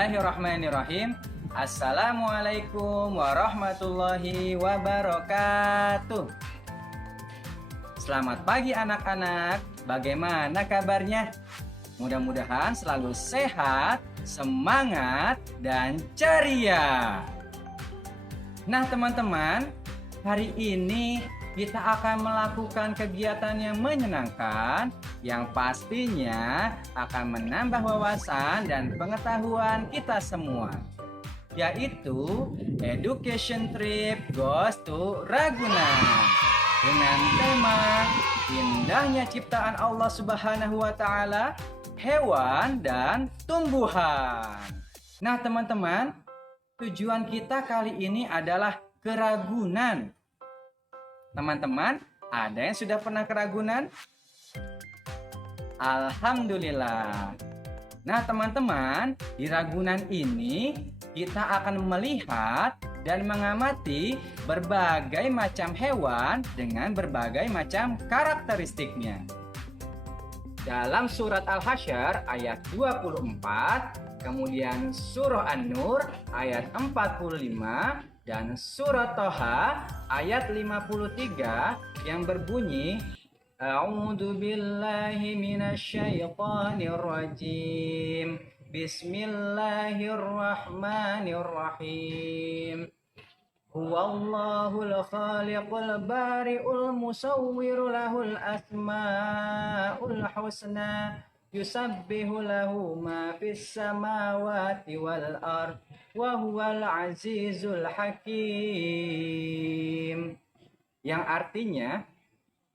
Bismillahirrahmanirrahim. Assalamualaikum warahmatullahi wabarakatuh. Selamat pagi anak-anak. Bagaimana kabarnya? Mudah-mudahan selalu sehat, semangat, dan ceria. Nah teman-teman, hari ini kita akan melakukan kegiatan yang menyenangkan, yang pastinya akan menambah wawasan dan pengetahuan kita semua, yaitu Education Trip Goes to Ragunan dengan tema Indahnya Ciptaan Allah Subhanahu wa Ta'ala, Hewan dan Tumbuhan. Nah teman-teman, tujuan kita kali ini adalah ke Ragunan. Teman-teman, ada yang sudah pernah ke Ragunan? Alhamdulillah. Nah teman-teman, di Ragunan ini kita akan melihat dan mengamati berbagai macam hewan dengan berbagai macam karakteristiknya. Dalam surat Al-Hasyr ayat 24, kemudian surah An-Nur ayat 45, dan surat Thaha ayat 53 yang berbunyi A'udzu billahi minasyaitonir rajim. Bismillahirrahmanirrahim. Huwallahul khaliqul bari'ul musawwiru lahul asmaul husna. Yusabbihu lahu ma fis samawati wal ard wa huwal azizul hakim. Yang artinya,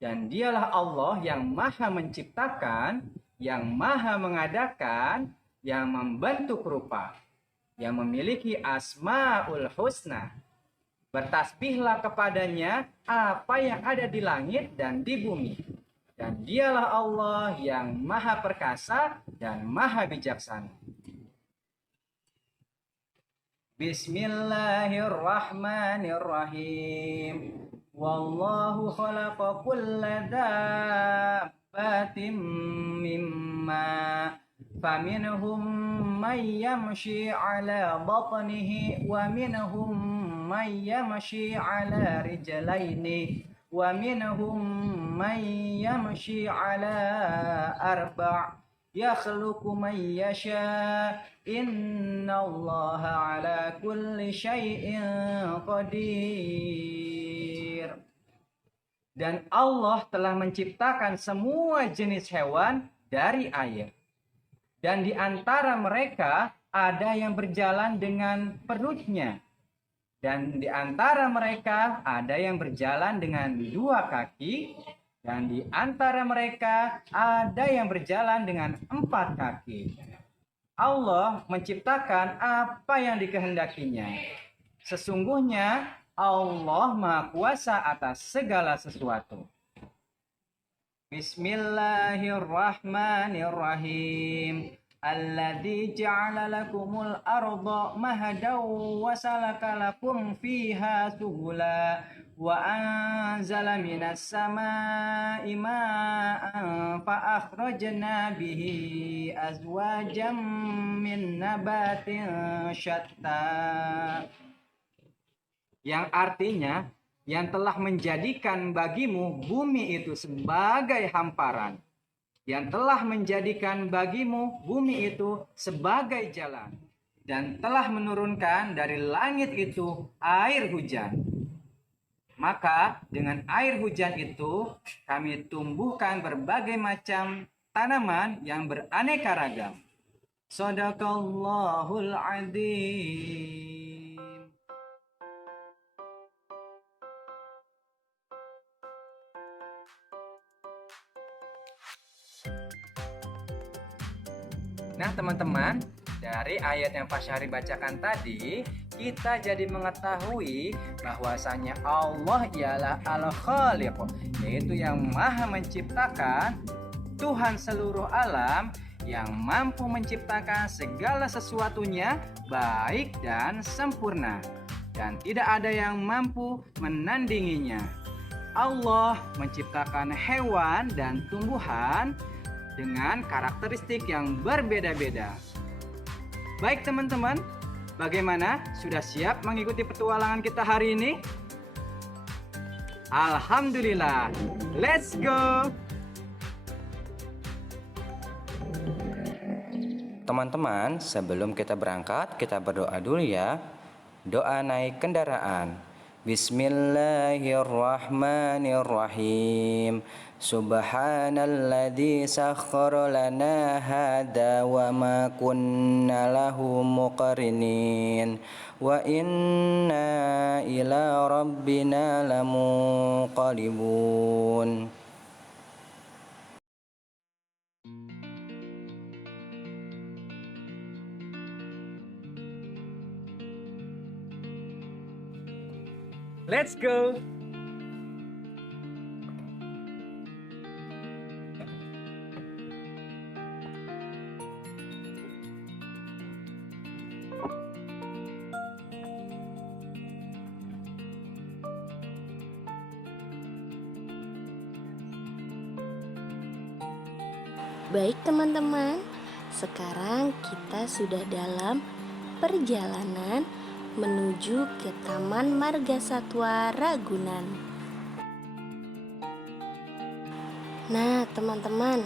dan dialah Allah yang maha menciptakan, yang maha mengadakan, yang membentuk rupa, yang memiliki asmaul husna. Bertasbihlah kepadanya apa yang ada di langit dan di bumi. Dan dialah Allah yang maha perkasa dan maha bijaksana. Bismillahirrahmanirrahim. Wallahu khalaqa kulla dabbatin mimma faminhum man yamshi ala batnihi wa minhum man yamshi ala rijlaini wa minhum man yamshi ala arba' yakhluqu man yasha innallaha ala kulli syai'in qadir. Dan Allah telah menciptakan semua jenis hewan dari air, dan di antara mereka ada yang berjalan dengan perutnya, dan di antara mereka ada yang berjalan dengan dua kaki, dan di antara mereka ada yang berjalan dengan 4 kaki. Allah menciptakan apa yang dikehendakinya. Sesungguhnya Allah Maha Kuasa atas segala sesuatu. Bismillahirrahmanirrahim. Alladzi ja'ala lakumul arda mahdan wa salaka lakum fiha subula wa anzala minas samaa'i ma'an fa akhrajna bihi azwajan min nabatin syatta. Yang artinya, yang telah menjadikan bagimu bumi itu sebagai hamparan, yang telah menjadikan bagimu bumi itu sebagai jalan, dan telah menurunkan dari langit itu air hujan. Maka dengan air hujan itu kami tumbuhkan berbagai macam tanaman yang beraneka ragam. Shadaqallahul adzim. Nah teman-teman, dari ayat yang Pak Syahri bacakan tadi, kita jadi mengetahui bahwasanya Allah ialah Al-Khaliq, yaitu yang maha menciptakan, Tuhan seluruh alam, yang mampu menciptakan segala sesuatunya baik dan sempurna, dan tidak ada yang mampu menandinginya. Allah menciptakan hewan dan tumbuhan dengan karakteristik yang berbeda-beda. Baik teman-teman, bagaimana? Sudah siap mengikuti petualangan kita hari ini? Alhamdulillah, let's go! Teman-teman, sebelum kita berangkat, kita berdoa dulu ya. Doa naik kendaraan. Bismillahirrahmanirrahim. Subhanalladzi sakhkhara lana hadza wa ma kunna lahu muqrinin wa inna ila rabbina lamunqalibun. Let's go. Baik teman-teman, sekarang kita sudah dalam perjalanan menuju ke Taman Margasatwa Ragunan. Nah teman-teman,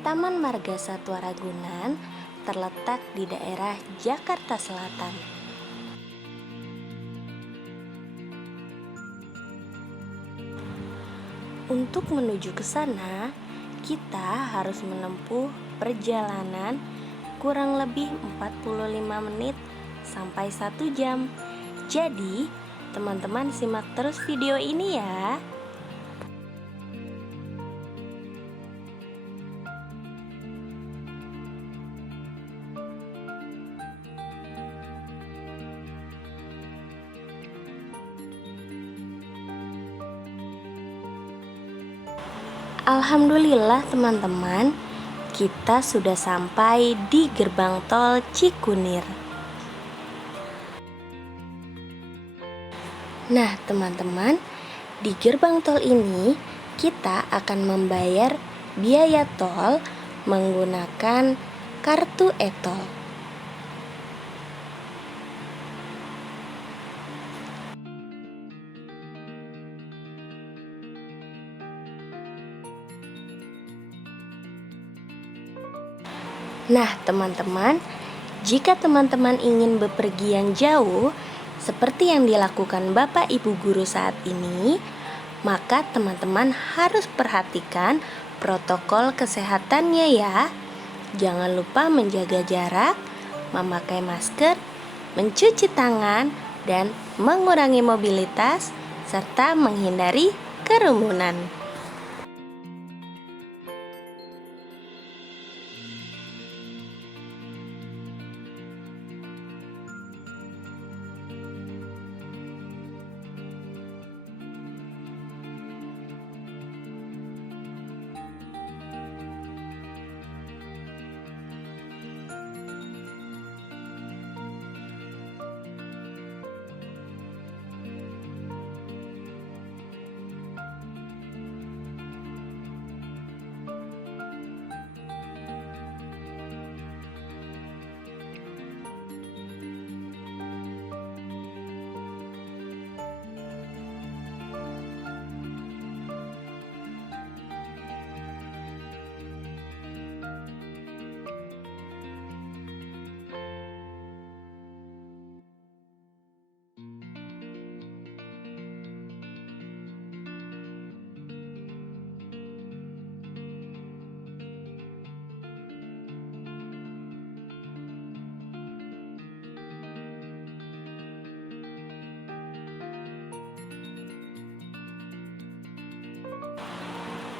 Taman Margasatwa Ragunan terletak di daerah Jakarta Selatan. Untuk menuju ke sana, kita harus menempuh perjalanan kurang lebih 45 menit sampai 1 jam. Jadi, teman-teman simak terus video ini ya. Alhamdulillah teman-teman, kita sudah sampai di gerbang tol Cikunir. Nah teman-teman, di gerbang tol ini kita akan membayar biaya tol menggunakan kartu e-tol. Nah teman-teman, jika teman-teman ingin bepergian jauh seperti yang dilakukan Bapak Ibu guru saat ini, maka teman-teman harus perhatikan protokol kesehatannya ya. Jangan lupa menjaga jarak, memakai masker, mencuci tangan, dan mengurangi mobilitas serta menghindari kerumunan.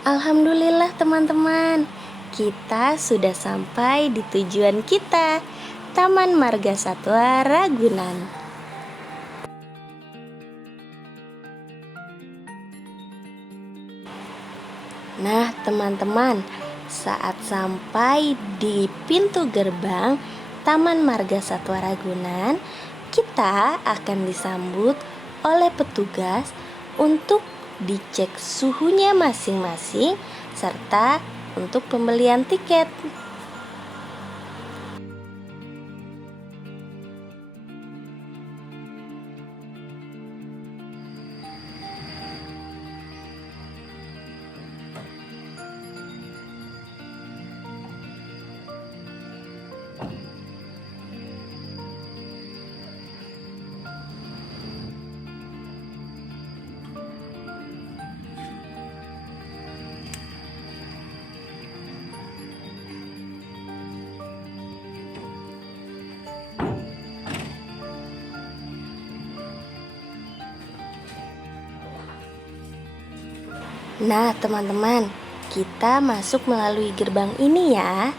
Alhamdulillah teman-teman, kita sudah sampai di tujuan kita, Taman Margasatwa Ragunan. Nah teman-teman, saat sampai di pintu gerbang Taman Margasatwa Ragunan, kita akan disambut oleh petugas untuk dicek suhunya masing-masing serta untuk pembelian tiket. Nah, teman-teman, kita masuk melalui gerbang ini ya.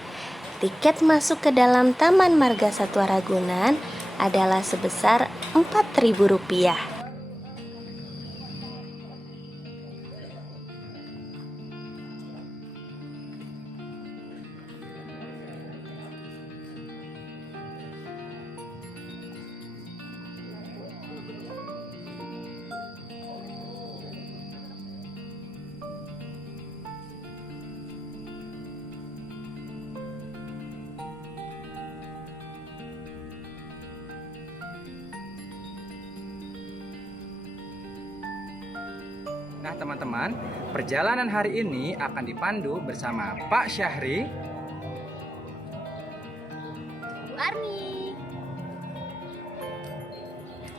Tiket masuk ke dalam Taman Marga Satwa Ragunan adalah sebesar Rp4.000. Nah teman-teman, perjalanan hari ini akan dipandu bersama Pak Syahri, Bu Arni,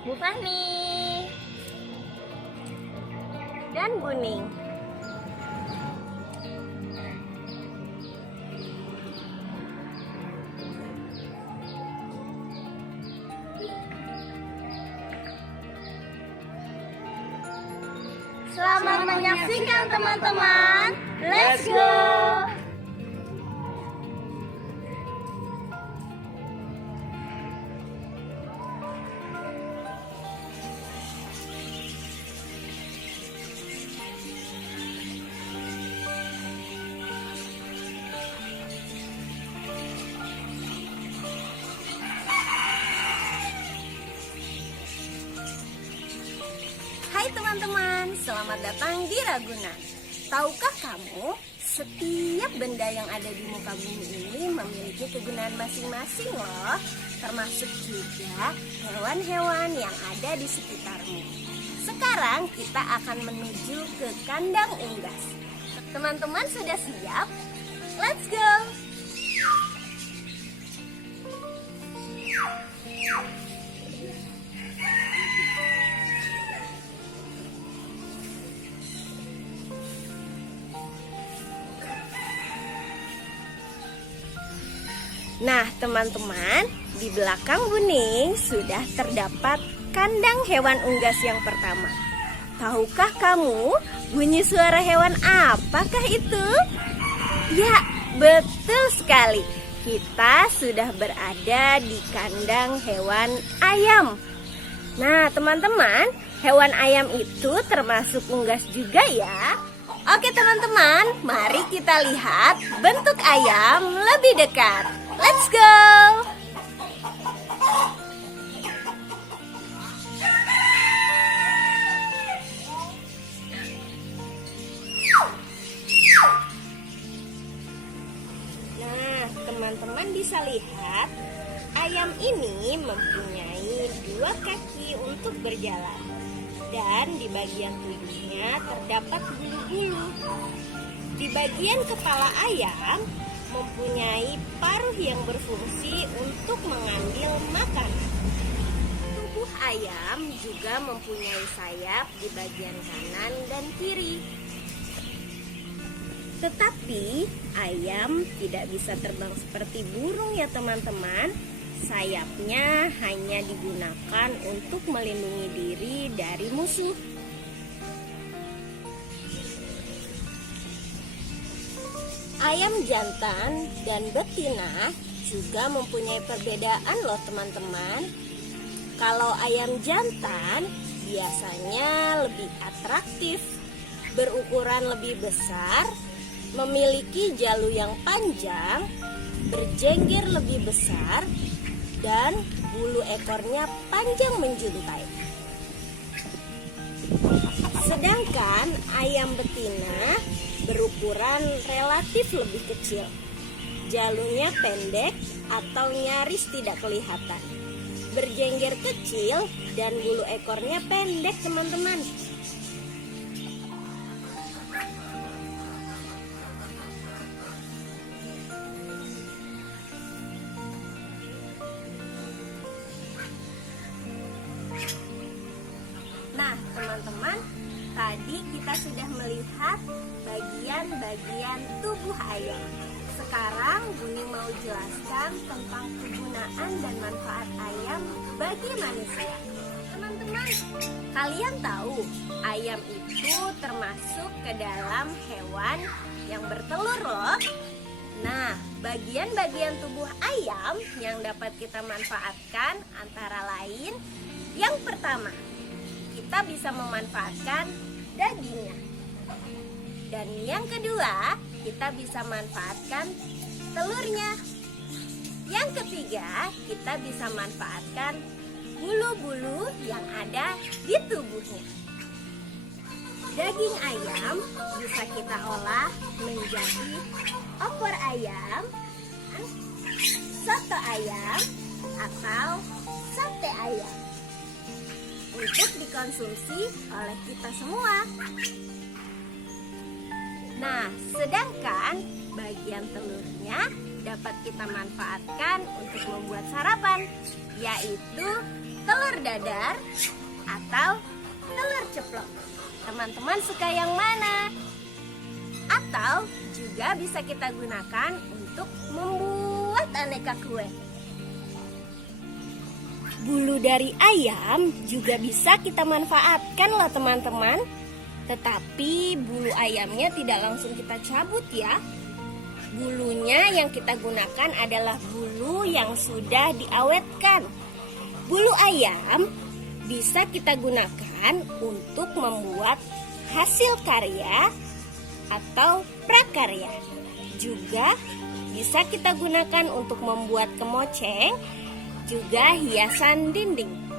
Bu Fahmi, dan Bu Ning. Selamat menyaksikan teman-teman. Let's go! Hai teman-teman, selamat datang di Ragunan. Tahukah kamu, setiap benda yang ada di muka bumi ini memiliki kegunaan masing-masing loh. Termasuk juga hewan-hewan yang ada di sekitarmu. Sekarang kita akan menuju ke kandang unggas. Teman-teman sudah siap? Let's go! Nah, teman-teman, di belakang Buning sudah terdapat kandang hewan unggas yang pertama. Tahukah kamu bunyi suara hewan apakah itu? Ya, betul sekali. Kita sudah berada di kandang hewan ayam. Nah, teman-teman, hewan ayam itu termasuk unggas juga ya. Oke teman-teman, mari kita lihat bentuk ayam lebih dekat. Let's go! Nah, teman-teman bisa lihat, ayam ini mempunyai 2 kaki untuk berjalan. Dan di bagian tubuhnya terdapat bulu-bulu. Di bagian kepala ayam mempunyai paruh yang berfungsi untuk mengambil makanan. Tubuh ayam juga mempunyai sayap di bagian kanan dan kiri. Tetapi ayam tidak bisa terbang seperti burung ya teman-teman. Sayapnya hanya digunakan untuk melindungi diri dari musuh. Ayam jantan dan betina juga mempunyai perbedaan loh teman-teman. Kalau ayam jantan biasanya lebih atraktif, berukuran lebih besar, memiliki jalu yang panjang, berjengger lebih besar, dan bulu ekornya panjang menjuntai. Sedangkan ayam betina berukuran relatif lebih kecil. Jalunya pendek atau nyaris tidak kelihatan. Berjengger kecil dan bulu ekornya pendek teman-teman. Nah, teman-teman, tadi kita sudah melihat bagian-bagian tubuh ayam. Sekarang Buning mau jelaskan tentang kegunaan dan manfaat ayam bagi manusia. teman-teman, kalian tahu ayam itu termasuk ke dalam hewan yang bertelur loh. Nah, bagian-bagian tubuh ayam yang dapat kita manfaatkan antara lain, yang pertama, kita bisa memanfaatkan dagingnya. Dan yang kedua, kita bisa manfaatkan telurnya. Yang ketiga, kita bisa manfaatkan bulu-bulu yang ada di tubuhnya. Daging ayam bisa kita olah menjadi opor ayam, soto ayam, atau sate ayam untuk dikonsumsi oleh kita semua. Nah, sedangkan bagian telurnya dapat kita manfaatkan untuk membuat sarapan, yaitu telur dadar atau telur ceplok. Teman-teman suka yang mana? Atau juga bisa kita gunakan untuk membuat aneka kue. Bulu dari ayam juga bisa kita manfaatkan loh teman-teman. Tetapi bulu ayamnya tidak langsung kita cabut ya. Bulunya yang kita gunakan adalah bulu yang sudah diawetkan. Bulu ayam bisa kita gunakan untuk membuat hasil karya atau prakarya. Juga bisa kita gunakan untuk membuat kemoceng, juga hiasan dinding.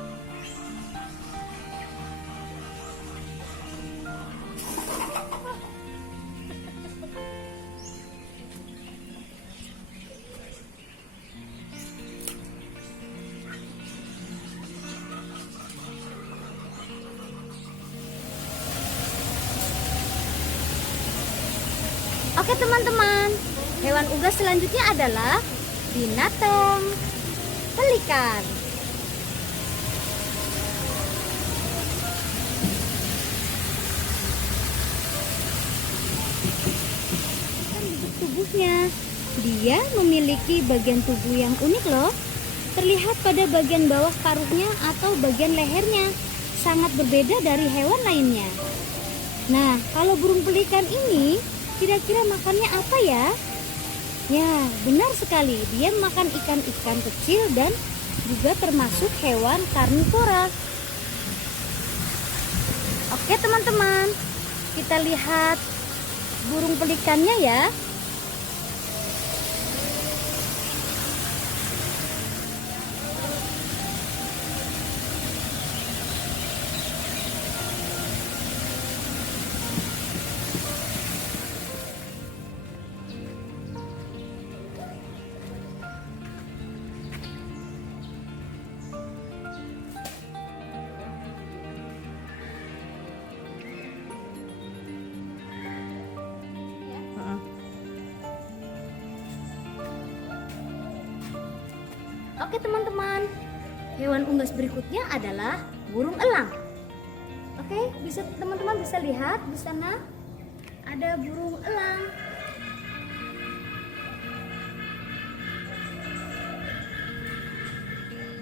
Oke teman-teman, hewan unggas selanjutnya adalah binatang pelikan. Bentuk tubuhnya, dia memiliki bagian tubuh yang unik loh. Terlihat pada bagian bawah paruhnya atau bagian lehernya, sangat berbeda dari hewan lainnya. Nah, kalau burung pelikan ini kira-kira makannya apa ya? Ya, benar sekali. Dia makan ikan-ikan kecil dan juga termasuk hewan karnivora. Oke teman-teman, kita lihat burung pelikannya ya. Oke teman-teman, hewan unggas berikutnya adalah burung elang. Oke, teman-teman bisa lihat di sana ada burung elang.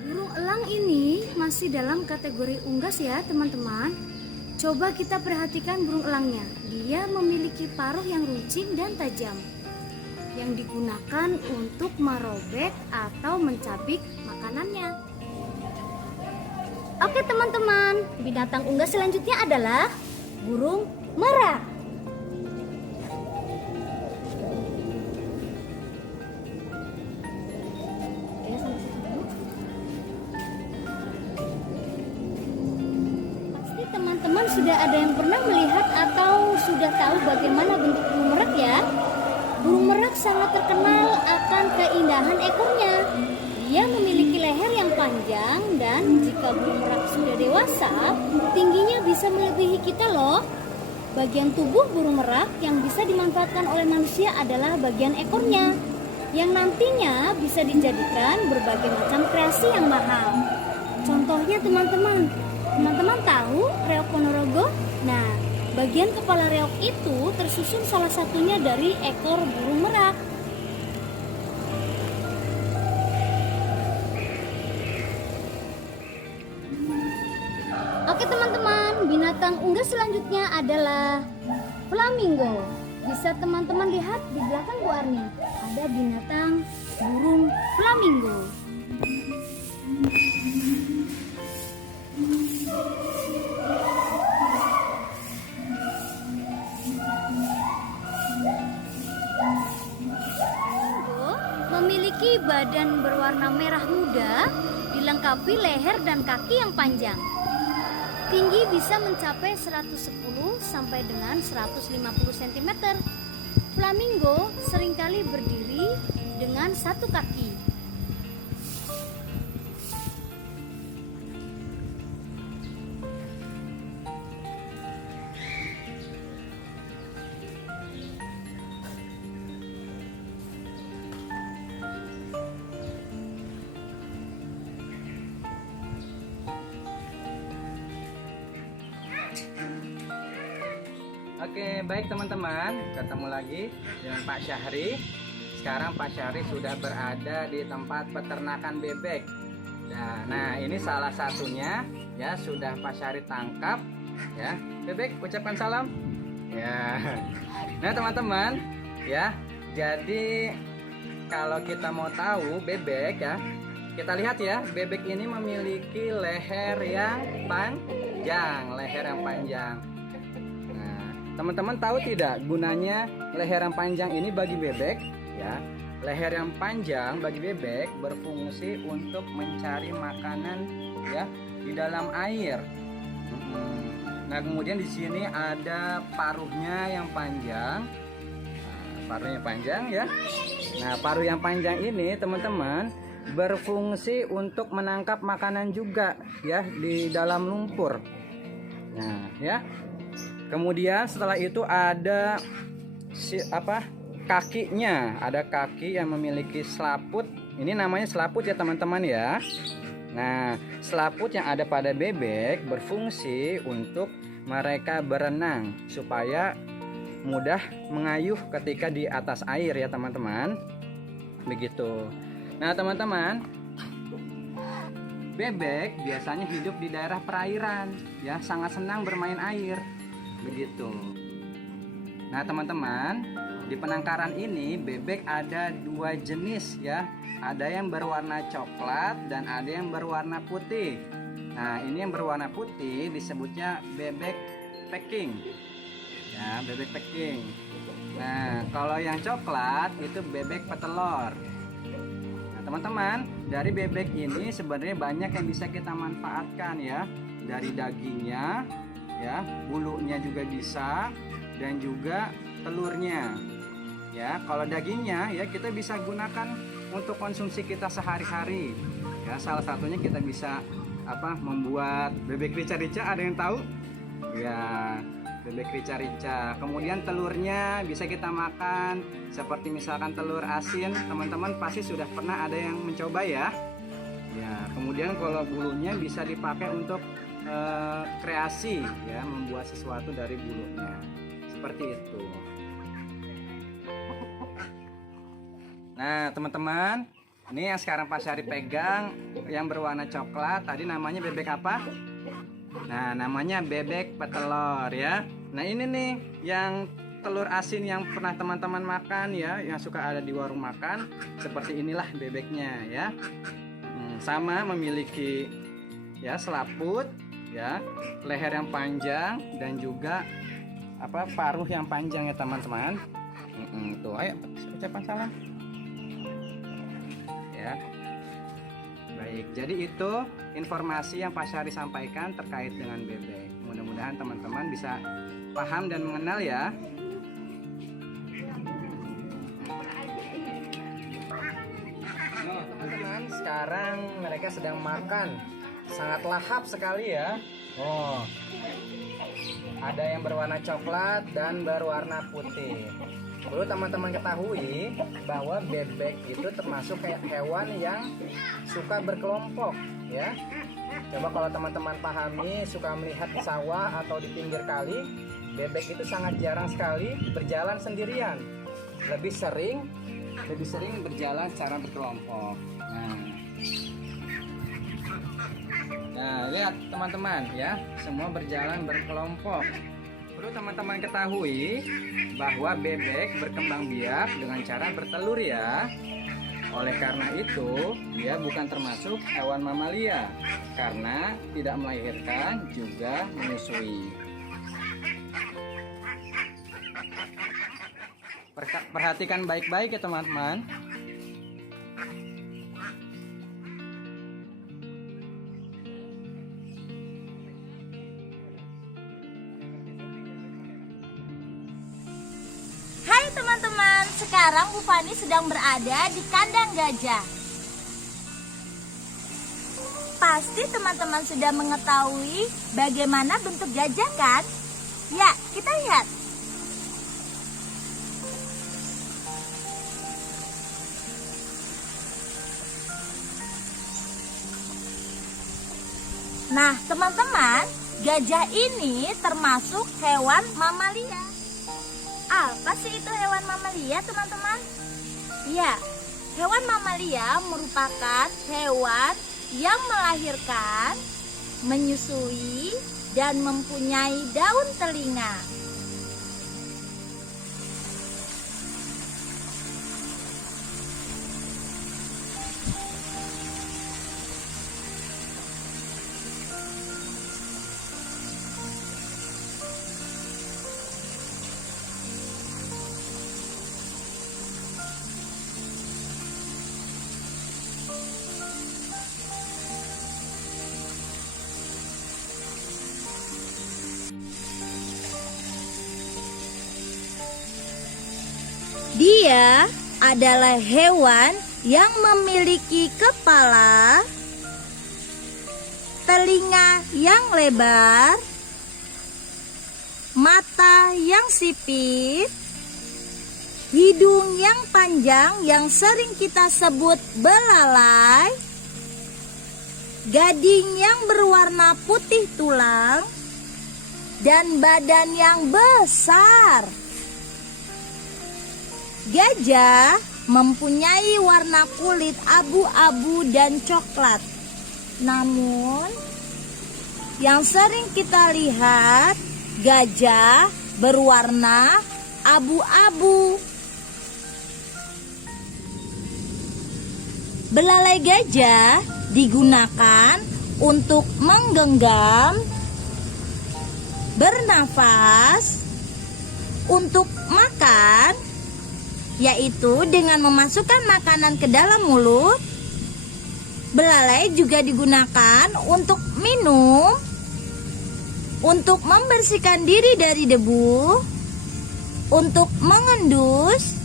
Burung elang ini masih dalam kategori unggas ya teman-teman. Coba kita perhatikan burung elangnya. Dia memiliki paruh yang runcing dan tajam, yang digunakan untuk merobek atau mencabik makanannya. Oke teman-teman, binatang unggas selanjutnya adalah burung merak. Pasti teman-teman sudah ada yang pernah melihat atau sudah tahu bagaimana bentuk burung merak ya. Burung merak sangat terkenal akan keindahan ekornya. Dia memiliki leher yang panjang dan jika burung merak sudah dewasa, tingginya bisa melebihi kita loh. Bagian tubuh burung merak yang bisa dimanfaatkan oleh manusia adalah bagian ekornya, yang nantinya bisa dijadikan berbagai macam kreasi yang mahal. Contohnya teman-teman tahu reok Ponorogo? Nah, bagian kepala reok itu tersusun salah satunya dari ekor burung merak. Oke teman-teman, binatang unggas selanjutnya adalah flamingo. Bisa teman-teman lihat di belakang Bu Arni, ada binatang burung flamingo. Memiliki badan berwarna merah muda, dilengkapi leher dan kaki yang panjang. Tinggi bisa mencapai 110 sampai dengan 150 cm. Flamingo seringkali berdiri dengan satu kaki. Oke, baik teman-teman, ketemu lagi dengan Pak Syahri. Sekarang Pak Syahri sudah berada di tempat peternakan bebek. Nah, ini salah satunya ya, sudah Pak Syahri tangkap ya. Bebek, ucapkan salam. Ya. Nah, teman-teman, ya. Jadi kalau kita mau tahu bebek ya, kita lihat ya, bebek ini memiliki leher yang panjang. Teman-teman tahu tidak gunanya leher yang panjang ini bagi bebek? Ya, leher yang panjang bagi bebek berfungsi untuk mencari makanan ya di dalam air. Nah, kemudian di sini ada paruhnya yang panjang. Paruhnya panjang ya. Nah, paruh yang panjang ini teman-teman berfungsi untuk menangkap makanan juga ya di dalam lumpur. Nah, ya. Kemudian setelah itu ada kakinya, ada kaki yang memiliki selaput. Ini namanya selaput ya teman-teman ya. Nah, selaput yang ada pada bebek berfungsi untuk mereka berenang supaya mudah mengayuh ketika di atas air ya teman-teman. Begitu. Nah, teman-teman, bebek biasanya hidup di daerah perairan ya, sangat senang bermain air. Begitu. Nah, teman-teman, di penangkaran ini bebek ada dua jenis ya. Ada yang berwarna coklat dan ada yang berwarna putih. Nah, ini yang berwarna putih disebutnya bebek Peking. Ya, bebek Peking. Nah, kalau yang coklat itu bebek petelur. Nah, teman-teman, dari bebek ini sebenarnya banyak yang bisa kita manfaatkan ya. Dari dagingnya ya, bulunya juga bisa, dan juga telurnya ya. Kalau dagingnya ya kita bisa gunakan untuk konsumsi kita sehari-hari ya. Salah satunya kita bisa membuat bebek rica-rica. Ada yang tahu ya, bebek rica-rica. Kemudian telurnya bisa kita makan seperti misalkan telur asin. Teman-teman pasti sudah pernah ada yang mencoba ya. Ya, kemudian kalau bulunya bisa dipakai untuk kreasi ya, membuat sesuatu dari bulunya seperti itu. Nah, teman-teman, ini yang sekarang Pak Syahri pegang yang berwarna coklat tadi namanya bebek apa? Nah, namanya bebek petelur ya. Nah, ini nih yang telur asin yang pernah teman-teman makan ya, yang suka ada di warung makan. Seperti inilah bebeknya ya. Sama memiliki ya selaput ya, leher yang panjang dan juga paruh yang panjang ya teman-teman. Tuh, ayo ucapkan salam ya. Baik, jadi itu informasi yang Pak Syahri sampaikan terkait dengan bebek. Mudah-mudahan teman-teman bisa paham dan mengenal ya. Nah, teman-teman, sekarang mereka sedang makan. Sangat lahap sekali ya. Oh, ada yang berwarna coklat dan berwarna putih. Perlu teman-teman ketahui bahwa bebek itu termasuk kayak hewan yang suka berkelompok ya. Coba kalau teman-teman pahami, suka melihat sawah atau di pinggir kali, bebek itu sangat jarang sekali berjalan sendirian. Lebih sering berjalan secara berkelompok. Nah, Nah, lihat teman-teman ya, semua berjalan berkelompok. Perlu teman-teman ketahui bahwa bebek berkembang biak dengan cara bertelur ya. Oleh karena itu, dia bukan termasuk hewan mamalia karena tidak melahirkan juga menyusui. Perhatikan baik-baik ya teman-teman. Hai teman-teman, sekarang Bu Fani sedang berada di kandang gajah. Pasti teman-teman sudah mengetahui bagaimana bentuk gajah kan? Ya, kita lihat. Nah, teman-teman, gajah ini termasuk hewan mamalia. Apa sih itu hewan mamalia, teman-teman? Ya, hewan mamalia merupakan hewan yang melahirkan, menyusui, dan mempunyai daun telinga. Dia adalah hewan yang memiliki kepala, telinga yang lebar, mata yang sipit, hidung yang panjang yang sering kita sebut belalai, gading yang berwarna putih tulang, dan badan yang besar. Gajah mempunyai warna kulit abu-abu dan coklat. Namun, yang sering kita lihat, gajah berwarna abu-abu. Belalai gajah digunakan untuk menggenggam, bernafas, untuk makan, yaitu dengan memasukkan makanan ke dalam mulut. Belalai juga digunakan untuk minum, untuk membersihkan diri dari debu, untuk mengendus,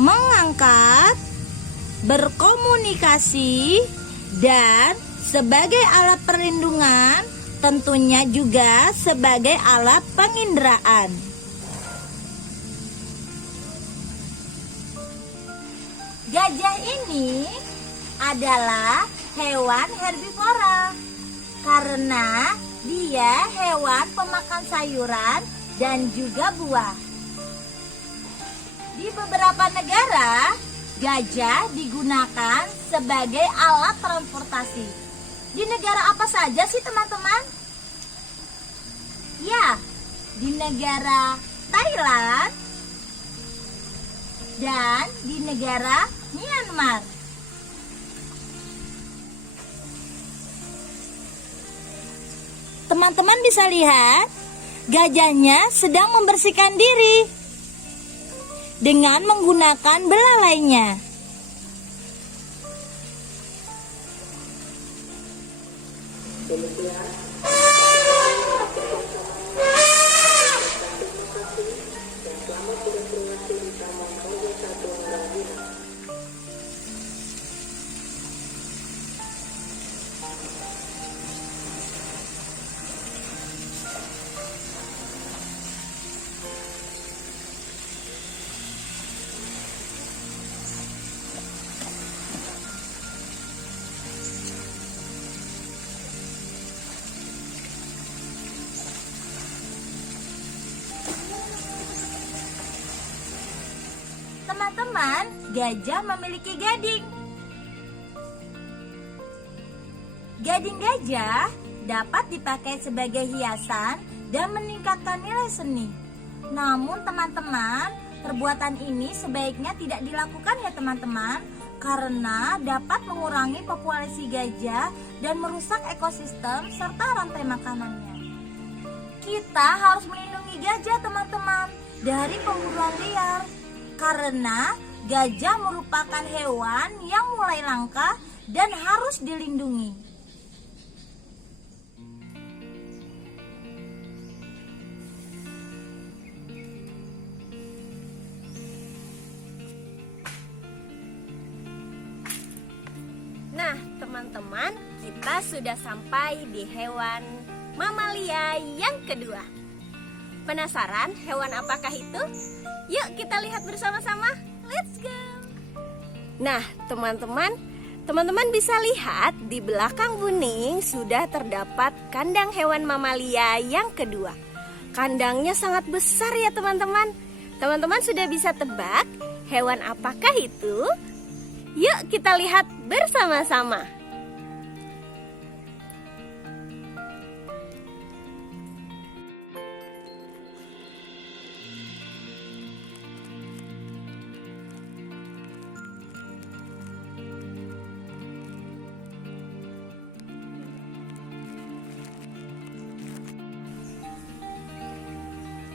mengangkat, berkomunikasi, dan sebagai alat perlindungan, tentunya juga sebagai alat penginderaan. Gajah ini adalah hewan herbivora karena dia hewan pemakan sayuran dan juga buah. Di beberapa negara, gajah digunakan sebagai alat transportasi. Di negara apa saja sih teman-teman? Ya, di negara Thailand dan di negara Myanmar. Teman-teman bisa lihat, gajahnya sedang membersihkan diri dengan menggunakan belalainya. Teman-teman, gajah memiliki gading. Gading gajah dapat dipakai sebagai hiasan dan meningkatkan nilai seni. Namun teman-teman, perbuatan ini sebaiknya tidak dilakukan ya teman-teman, karena dapat mengurangi populasi gajah dan merusak ekosistem serta rantai makanannya. Kita harus melindungi gajah teman-teman dari pemburuan liar, karena gajah merupakan hewan yang mulai langka dan harus dilindungi. Nah, teman-teman, kita sudah sampai di hewan mamalia yang kedua. Penasaran hewan apakah itu? Yuk kita lihat bersama-sama. Let's go. Nah, teman-teman bisa lihat di belakang Buning sudah terdapat kandang hewan mamalia yang kedua. Kandangnya sangat besar ya teman-teman. Teman-teman sudah bisa tebak hewan apakah itu? Yuk kita lihat bersama-sama.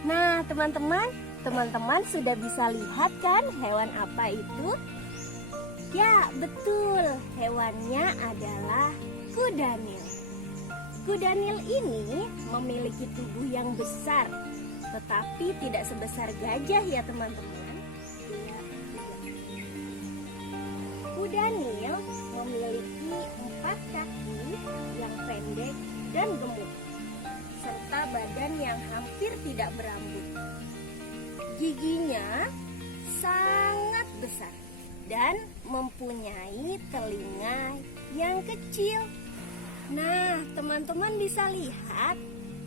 Nah, teman-teman sudah bisa lihat kan hewan apa itu? Ya, betul. Hewannya adalah kudanil. Kudanil ini memiliki tubuh yang besar, tetapi tidak sebesar gajah ya teman-teman. Kudanil memiliki 4 kaki yang pendek dan gemuk, serta badan yang hampir tidak berambut. Giginya sangat besar dan mempunyai telinga yang kecil. Nah, teman-teman bisa lihat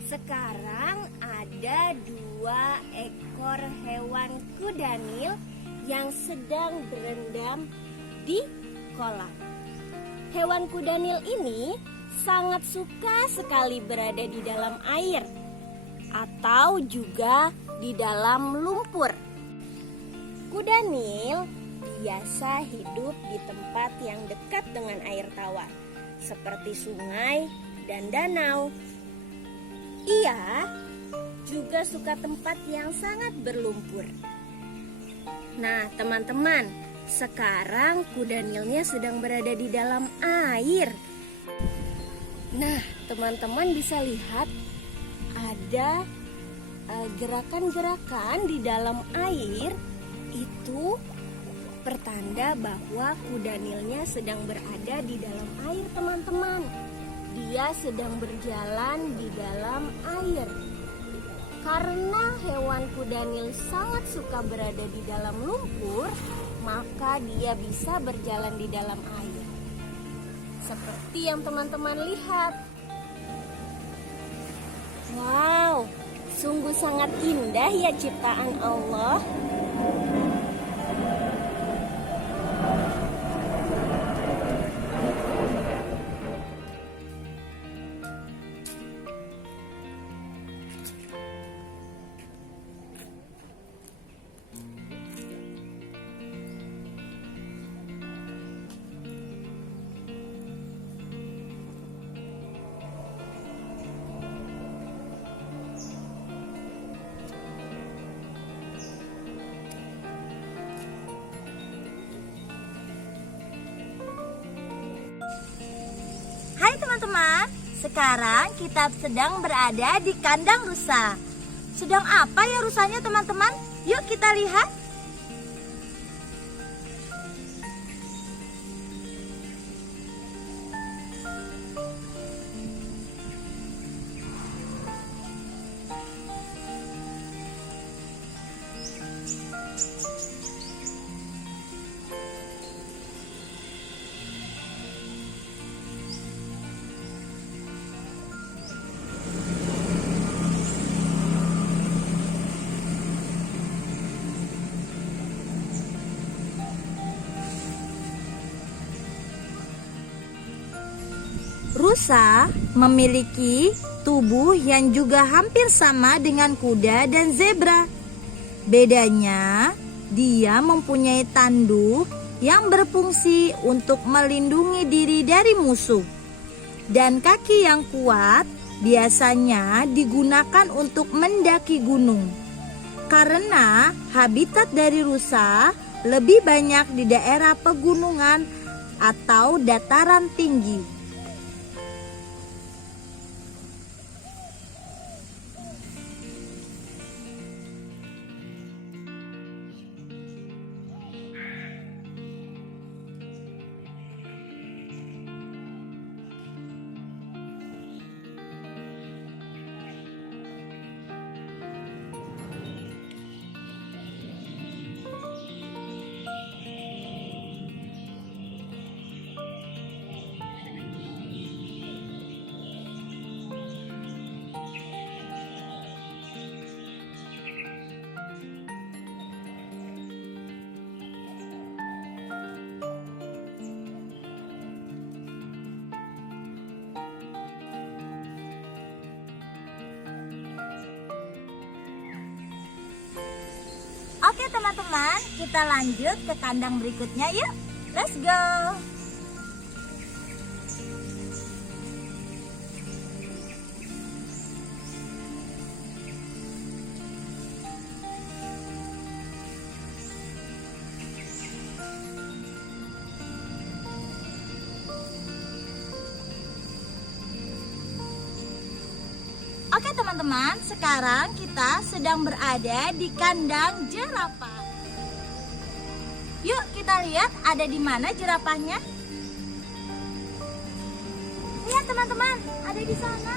sekarang ada 2 ekor hewan kudanil yang sedang berendam di kolam. Hewan kudanil ini sangat suka sekali berada di dalam air atau juga di dalam lumpur. Kudanil biasa hidup di tempat yang dekat dengan air tawar, seperti sungai dan danau. Ia juga suka tempat yang sangat berlumpur. Nah, teman-teman, sekarang kudanilnya sedang berada di dalam air. Nah, teman-teman bisa lihat ada gerakan-gerakan di dalam air. Itu pertanda bahwa kudanilnya sedang berada di dalam air, teman-teman. Dia sedang berjalan di dalam air. Karena hewan kudanil sangat suka berada di dalam lumpur, maka dia bisa berjalan di dalam air. Seperti yang teman-teman lihat. Wow, sungguh sangat indah ya ciptaan Allah. Hai teman-teman, sekarang kita sedang berada di kandang rusa. Sedang apa ya rusanya teman-teman? Yuk kita lihat. Rusa memiliki tubuh yang juga hampir sama dengan kuda dan zebra. Bedanya, dia mempunyai tanduk yang berfungsi untuk melindungi diri dari musuh. Dan kaki yang kuat biasanya digunakan untuk mendaki gunung. Karena habitat dari rusa lebih banyak di daerah pegunungan atau dataran tinggi. Oke teman-teman, kita lanjut ke kandang berikutnya yuk. Let's go. Oke teman-teman, sekarang kita sedang berada di kandang jerapah. Yuk kita lihat ada di mana jerapahnya. Lihat teman-teman, ada di sana.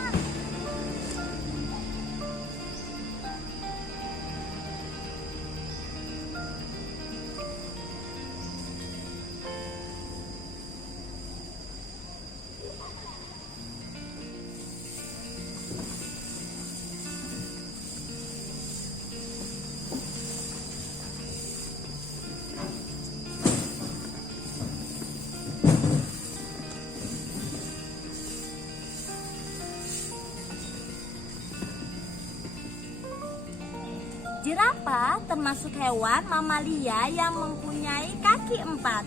Jerapah termasuk hewan mamalia yang mempunyai kaki 4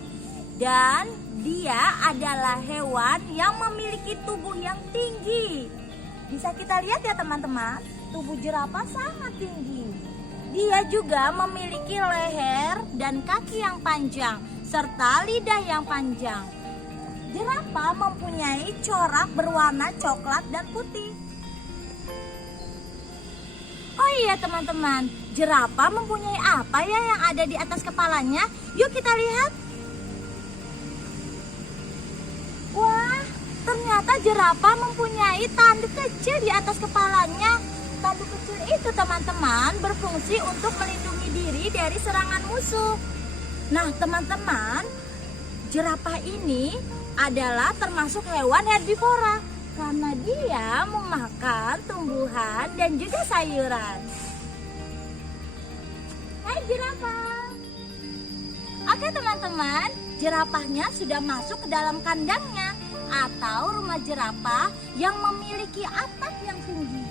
dan dia adalah hewan yang memiliki tubuh yang tinggi. Bisa kita lihat ya teman-teman, tubuh jerapah sangat tinggi. Dia juga memiliki leher dan kaki yang panjang serta lidah yang panjang. Jerapah mempunyai corak berwarna coklat dan putih. Oh iya teman-teman, jerapah mempunyai apa ya yang ada di atas kepalanya? Yuk kita lihat. Wah, ternyata jerapah mempunyai tanduk kecil di atas kepalanya. Tanduk kecil itu teman-teman berfungsi untuk melindungi diri dari serangan musuh. Nah teman-teman, jerapah ini adalah termasuk hewan herbivora karena dia memakan tumbuhan dan juga sayuran. Hai jerapah. Oke teman-teman, jerapahnya sudah masuk ke dalam kandangnya atau rumah jerapah yang memiliki atap yang tinggi.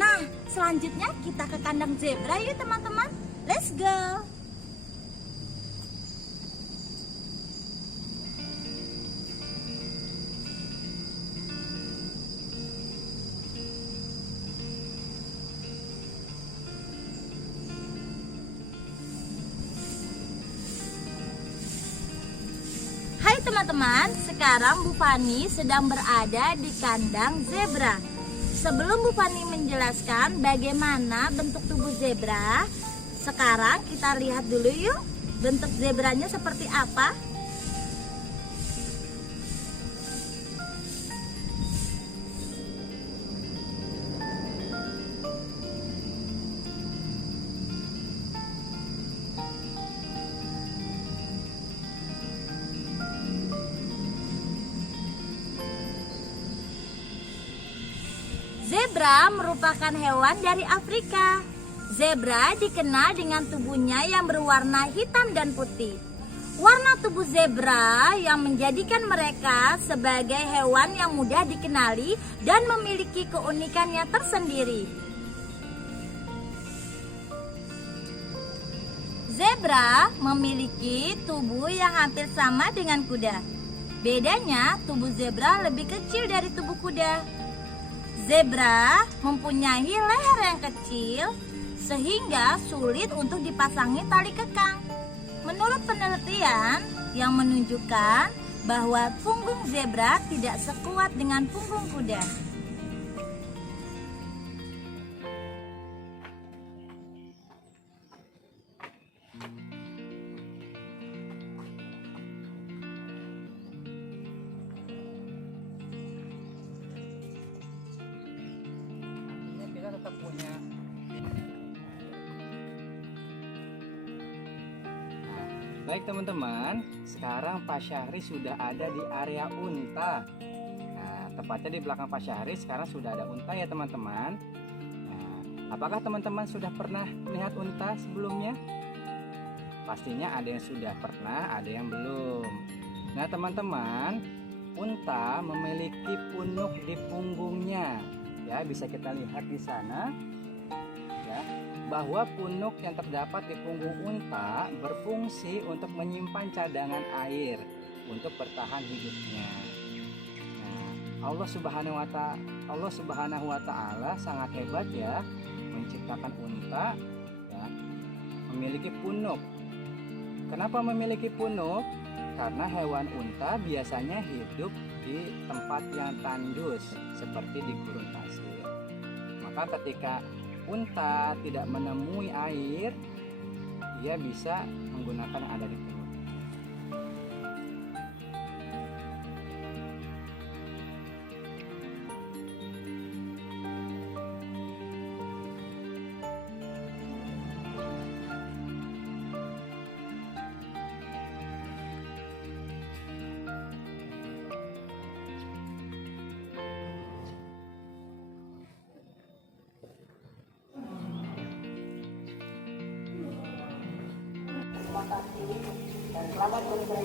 Nah, selanjutnya kita ke kandang zebra yuk teman-teman. Let's go. Hai teman-teman, sekarang Bu Fani sedang berada di kandang zebra. Sebelum Bu Fani menjelaskan bagaimana bentuk tubuh zebra, sekarang kita lihat dulu yuk bentuk zebranya seperti apa. Zebra merupakan hewan dari Afrika. Zebra dikenal dengan tubuhnya yang berwarna hitam dan putih. Warna tubuh zebra yang menjadikan mereka sebagai hewan yang mudah dikenali dan memiliki keunikannya tersendiri. Zebra memiliki tubuh yang hampir sama dengan kuda. Bedanya, tubuh zebra lebih kecil dari tubuh kuda. Zebra mempunyai leher yang kecil sehingga sulit untuk dipasangi tali kekang. Menurut penelitian yang menunjukkan bahwa punggung zebra tidak sekuat dengan punggung kuda. Artinya kita tetap punya. Baik teman-teman, sekarang Pak Syahri sudah ada di area unta. Nah, tepatnya di belakang Pak Syahri sekarang sudah ada unta ya teman-teman. Nah, apakah teman-teman sudah pernah melihat unta sebelumnya? Pastinya ada yang sudah pernah, ada yang belum. Nah teman-teman, unta memiliki punuk di punggungnya. Ya, bisa kita lihat di sana. Ya, bahwa punuk yang terdapat di punggung unta berfungsi untuk menyimpan cadangan air untuk bertahan hidupnya. Nah, Allah Subhanahu wa taala sangat hebat ya, menciptakan unta ya, memiliki punuk. Kenapa memiliki punuk? Karena hewan unta biasanya hidup di tempat yang tandus seperti di gurun pasir. Maka ketika unta tidak menemui air, ia bisa menggunakan yang ada di perut.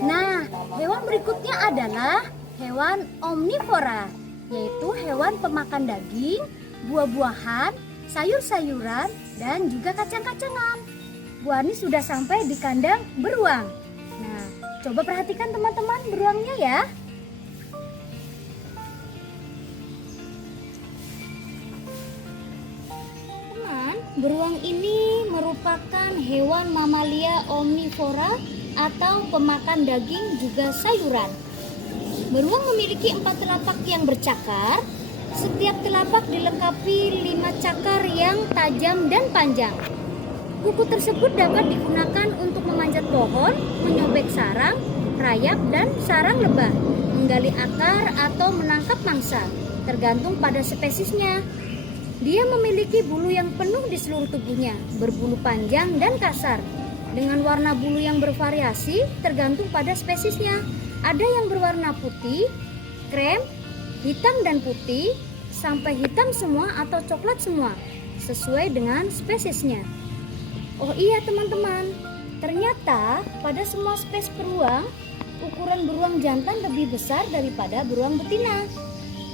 Nah, hewan berikutnya adalah hewan omnivora, yaitu hewan pemakan daging, buah-buahan, sayur-sayuran, dan juga kacang-kacangan. Bu Ani sudah sampai di kandang beruang. Nah, coba perhatikan teman-teman beruangnya ya. Teman, beruang ini merupakan hewan mamalia omnivora atau pemakan daging juga sayuran. Beruang memiliki 4 telapak yang bercakar. Setiap telapak dilengkapi 5 cakar yang tajam dan panjang. Kuku tersebut dapat digunakan untuk memanjat pohon, menyobek sarang, rayap, dan sarang lebah, menggali akar atau menangkap mangsa, tergantung pada spesiesnya. Dia memiliki bulu yang penuh di seluruh tubuhnya, berbulu panjang dan kasar, dengan warna bulu yang bervariasi tergantung pada spesiesnya. Ada yang berwarna putih, krem, hitam dan putih, sampai hitam semua atau coklat semua, sesuai dengan spesiesnya. Oh iya teman-teman, ternyata pada semua spesies beruang, ukuran beruang jantan lebih besar daripada beruang betina.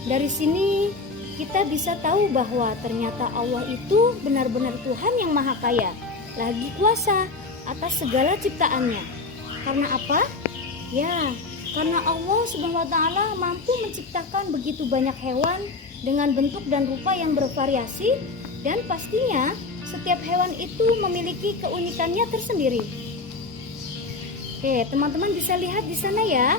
Dari sini kita bisa tahu bahwa ternyata Allah itu benar-benar Tuhan yang Maha Kaya, lagi kuasa atas segala ciptaannya. Karena apa? Ya, karena Allah Subhanahu wa taala mampu menciptakan begitu banyak hewan dengan bentuk dan rupa yang bervariasi, dan pastinya setiap hewan itu memiliki keunikannya tersendiri. Oke, teman-teman bisa lihat di sana ya.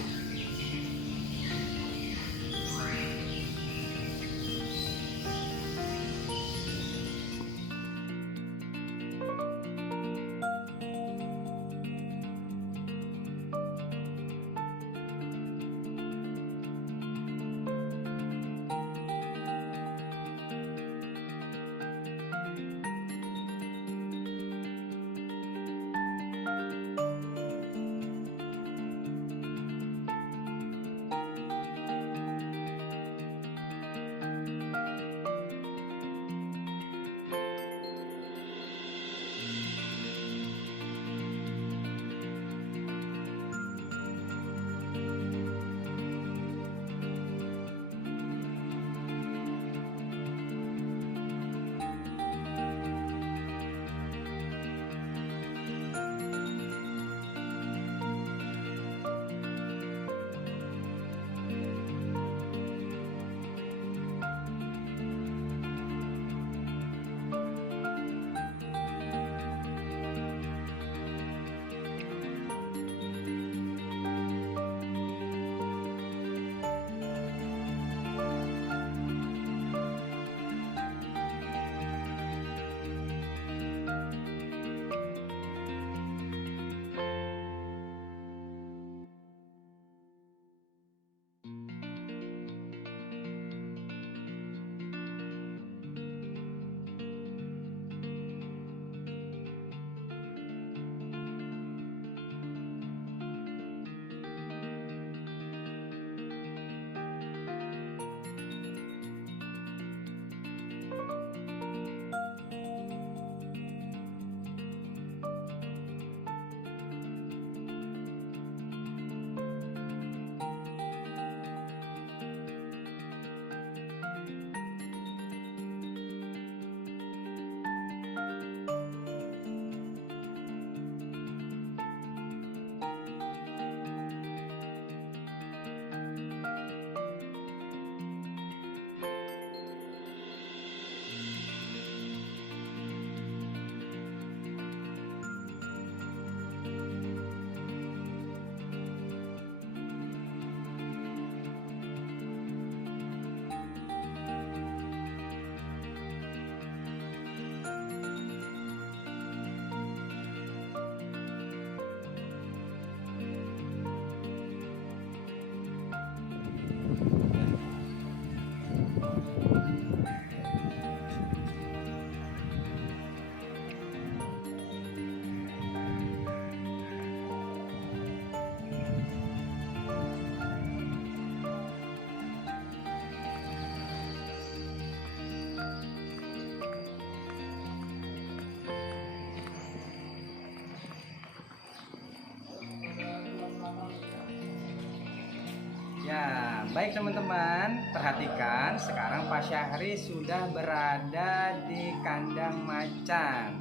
Ya, baik teman-teman, perhatikan sekarang Pak Syahri sudah berada di kandang macan.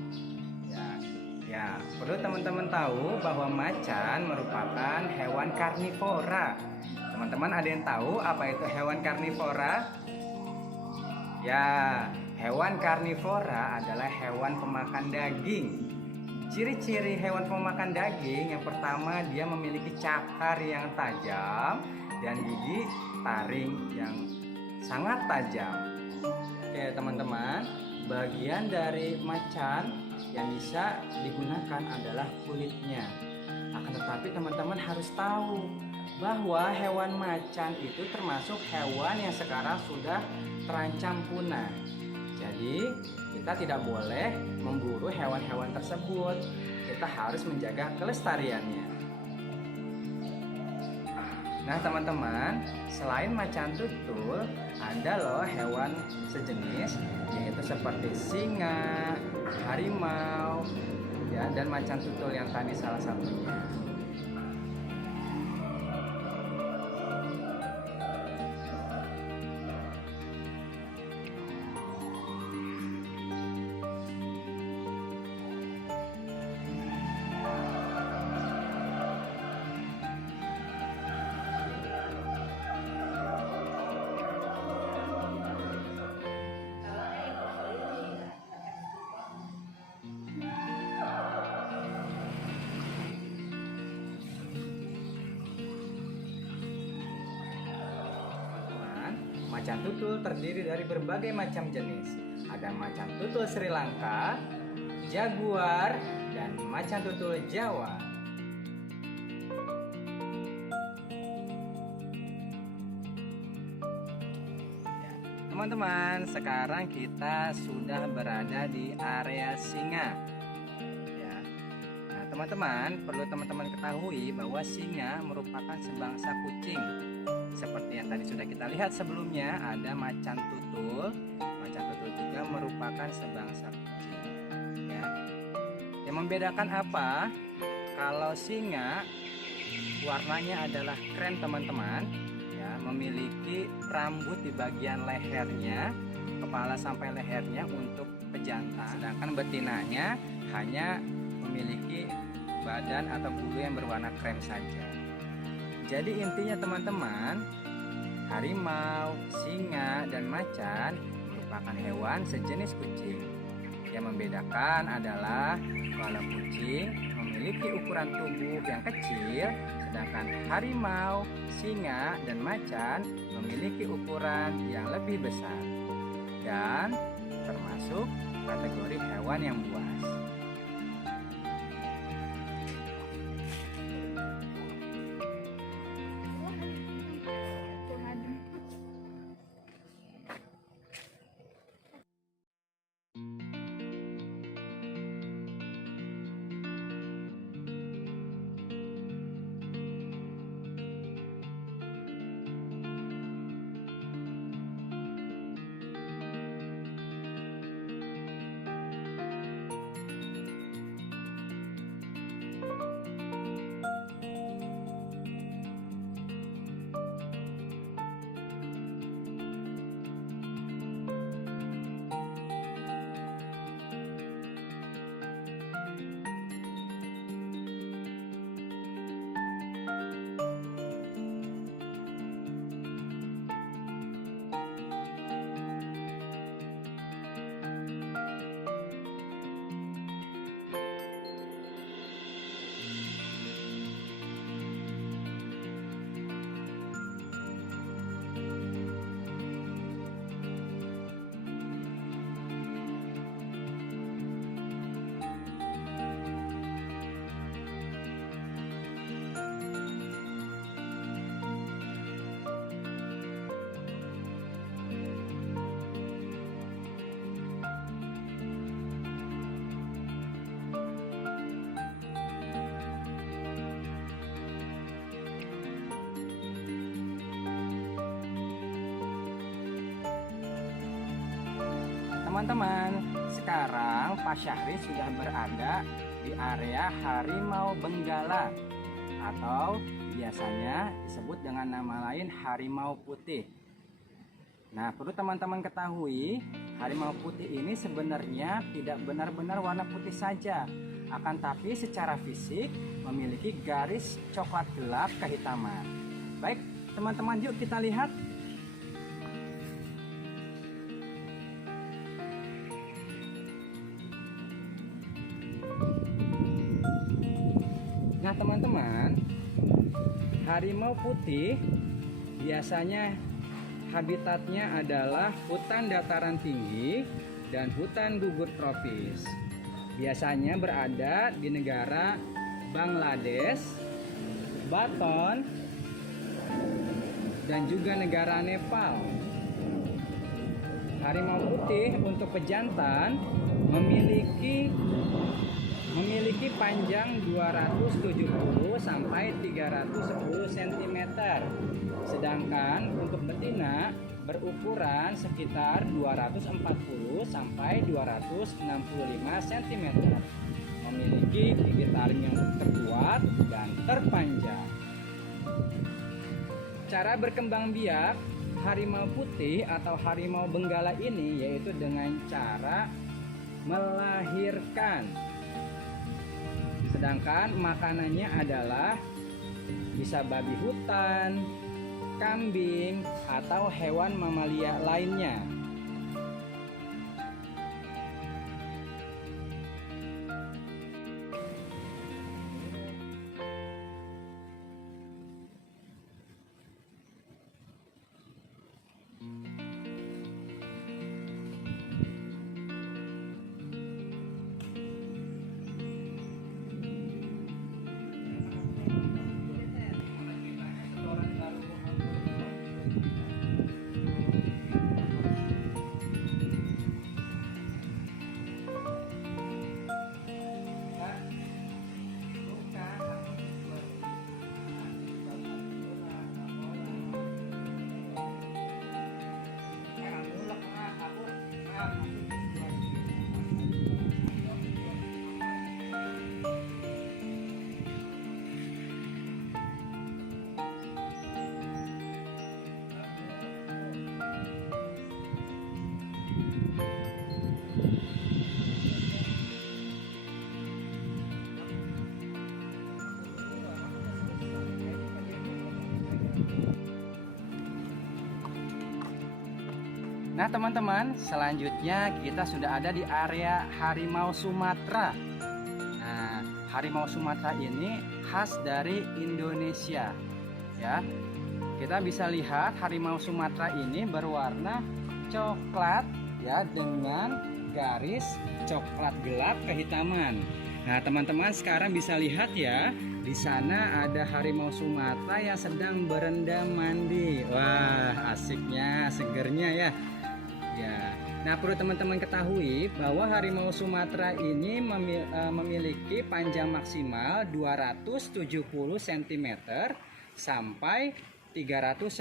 Ya, perlu teman-teman tahu bahwa macan merupakan hewan karnivora. Teman-teman ada yang tahu apa itu hewan karnivora? Ya, hewan karnivora adalah hewan pemakan daging. Ciri-ciri hewan pemakan daging yang pertama, dia memiliki cakar yang tajam dan gigi taring yang sangat tajam. Oke teman-teman, bagian dari macan yang bisa digunakan adalah kulitnya. Akan tetapi teman-teman harus tahu bahwa hewan macan itu termasuk hewan yang sekarang sudah terancam punah. Jadi kita tidak boleh memburu hewan-hewan tersebut. Kita harus menjaga kelestariannya. Nah teman-teman, selain macan tutul, ada loh hewan sejenis, yaitu seperti singa, harimau, ya, dan macan tutul yang tadi salah satunya. Macan tutul terdiri dari berbagai macam jenis. Ada macan tutul Sri Lanka, jaguar, dan macan tutul Jawa. Teman-teman, sekarang kita sudah berada di area singa. Ya. Nah, teman-teman, perlu teman-teman ketahui bahwa singa merupakan sebangsa kucing. Seperti yang tadi sudah kita lihat sebelumnya, ada macan tutul. Macan tutul juga merupakan sebangsa kucing. Ya. Yang membedakan apa? Kalau singa warnanya adalah krem teman-teman, ya, memiliki rambut di bagian lehernya, kepala sampai lehernya untuk pejantan. Sedangkan betinanya hanya memiliki badan atau bulu yang berwarna krem saja. Jadi intinya teman-teman, harimau, singa, dan macan merupakan hewan sejenis kucing. Yang membedakan adalah kalau kucing memiliki ukuran tubuh yang kecil, sedangkan harimau, singa, dan macan memiliki ukuran yang lebih besar dan termasuk kategori hewan yang buas. Teman-teman, sekarang Pak Syahri sudah berada di area harimau Benggala atau biasanya disebut dengan nama lain harimau putih. Nah, perlu teman-teman ketahui, harimau putih ini sebenarnya tidak benar-benar warna putih saja, akan tapi secara fisik memiliki garis coklat gelap kehitaman. Baik, teman-teman, yuk kita lihat. Nah, teman-teman, harimau putih biasanya habitatnya adalah hutan dataran tinggi dan hutan gugur tropis. Biasanya berada di negara Bangladesh, Baton, dan juga negara Nepal. Harimau putih untuk pejantan memiliki panjang 270 sampai 310 cm. Sedangkan untuk betina berukuran sekitar 240 sampai 265 cm. Memiliki gigi taring yang terkuat dan terpanjang. Cara berkembang biak harimau putih atau harimau benggala ini yaitu dengan cara melahirkan. Sedangkan makanannya adalah bisa babi hutan, kambing, atau hewan mamalia lainnya. Nah, teman-teman, selanjutnya kita sudah ada di area harimau Sumatera. Nah, harimau Sumatera ini khas dari Indonesia, ya. Kita bisa lihat harimau Sumatera ini berwarna coklat, ya, dengan garis coklat gelap kehitaman. Nah, teman-teman sekarang bisa lihat ya, di sana ada harimau Sumatera yang sedang berendam mandi. Wah, asiknya, segernya ya. Ya, nah perlu teman-teman ketahui bahwa harimau Sumatera ini memiliki panjang maksimal 270 cm sampai 310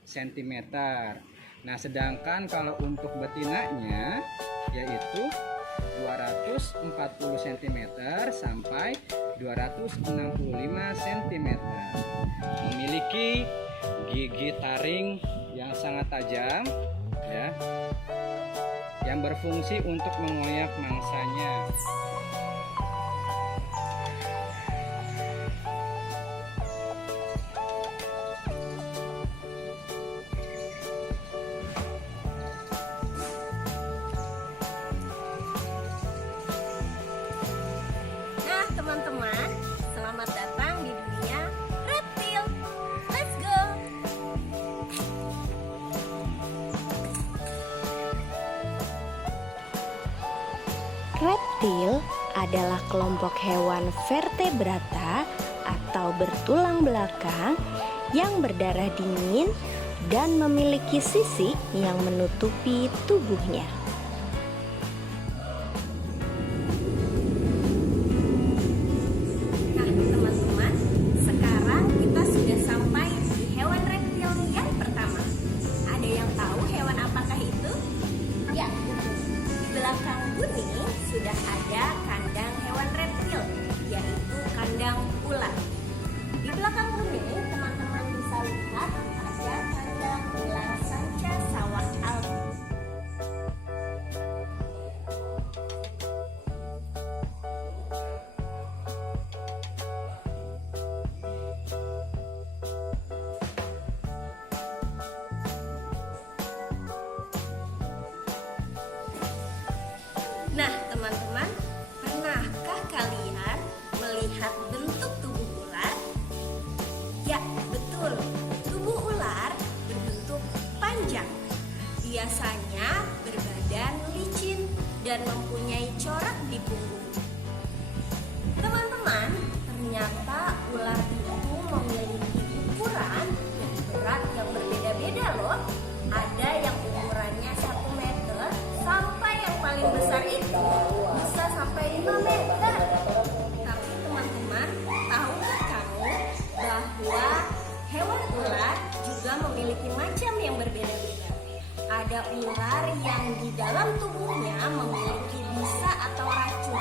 cm. Nah, sedangkan kalau untuk betinanya yaitu 240 cm sampai 265 cm. Memiliki gigi taring yang sangat tajam, ya, yang berfungsi untuk mengoyak mangsanya. Nah, teman-teman, selamat datang di dunia reptil. Let's go. Reptil adalah kelompok hewan vertebrata atau bertulang belakang yang berdarah dingin dan memiliki sisik yang menutupi tubuhnya. Nah, teman-teman, sekarang kita sudah sampai di hewan reptil yang pertama. Ada yang tahu hewan apakah itu? Ya, Di belakang Buni sudah ada kandang hewan reptil, yaitu kandang ular. Di belakang Buni Betul, tubuh ular berbentuk panjang. Biasanya berbadan licin dan mempunyai corak di punggung. Teman-teman, ternyata ular itu memiliki ukuran dan berat yang berbeda-beda loh. Ada yang ukurannya 1 meter sampai yang paling besar itu bisa sampai 5 meter. Tapi teman-teman, tahukah kamu bahwa hewan ular juga memiliki macam yang berbeda-beda? Ada ular yang di dalam tubuhnya memiliki bisa atau racun.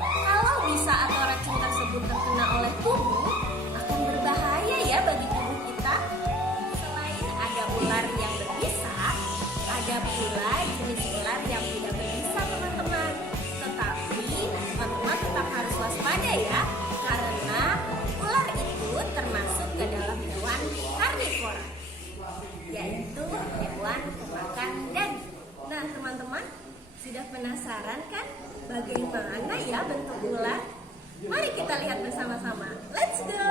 Kalau bisa atau racun tersebut terkena oleh tubuh, akan berbahaya ya bagi tubuh kita. Selain ada ular yang berbisa, ada pula jenis ular yang tidak berbisa teman-teman. Tetapi teman-teman tetap harus waspada ya, karena ular itu termasuk ke dalam hewan karnivora, yaitu hewan pemakan daging. Nah teman-teman, sudah penasaran kan bagaimana ya bentuk ular? Mari kita lihat bersama-sama. Let's go!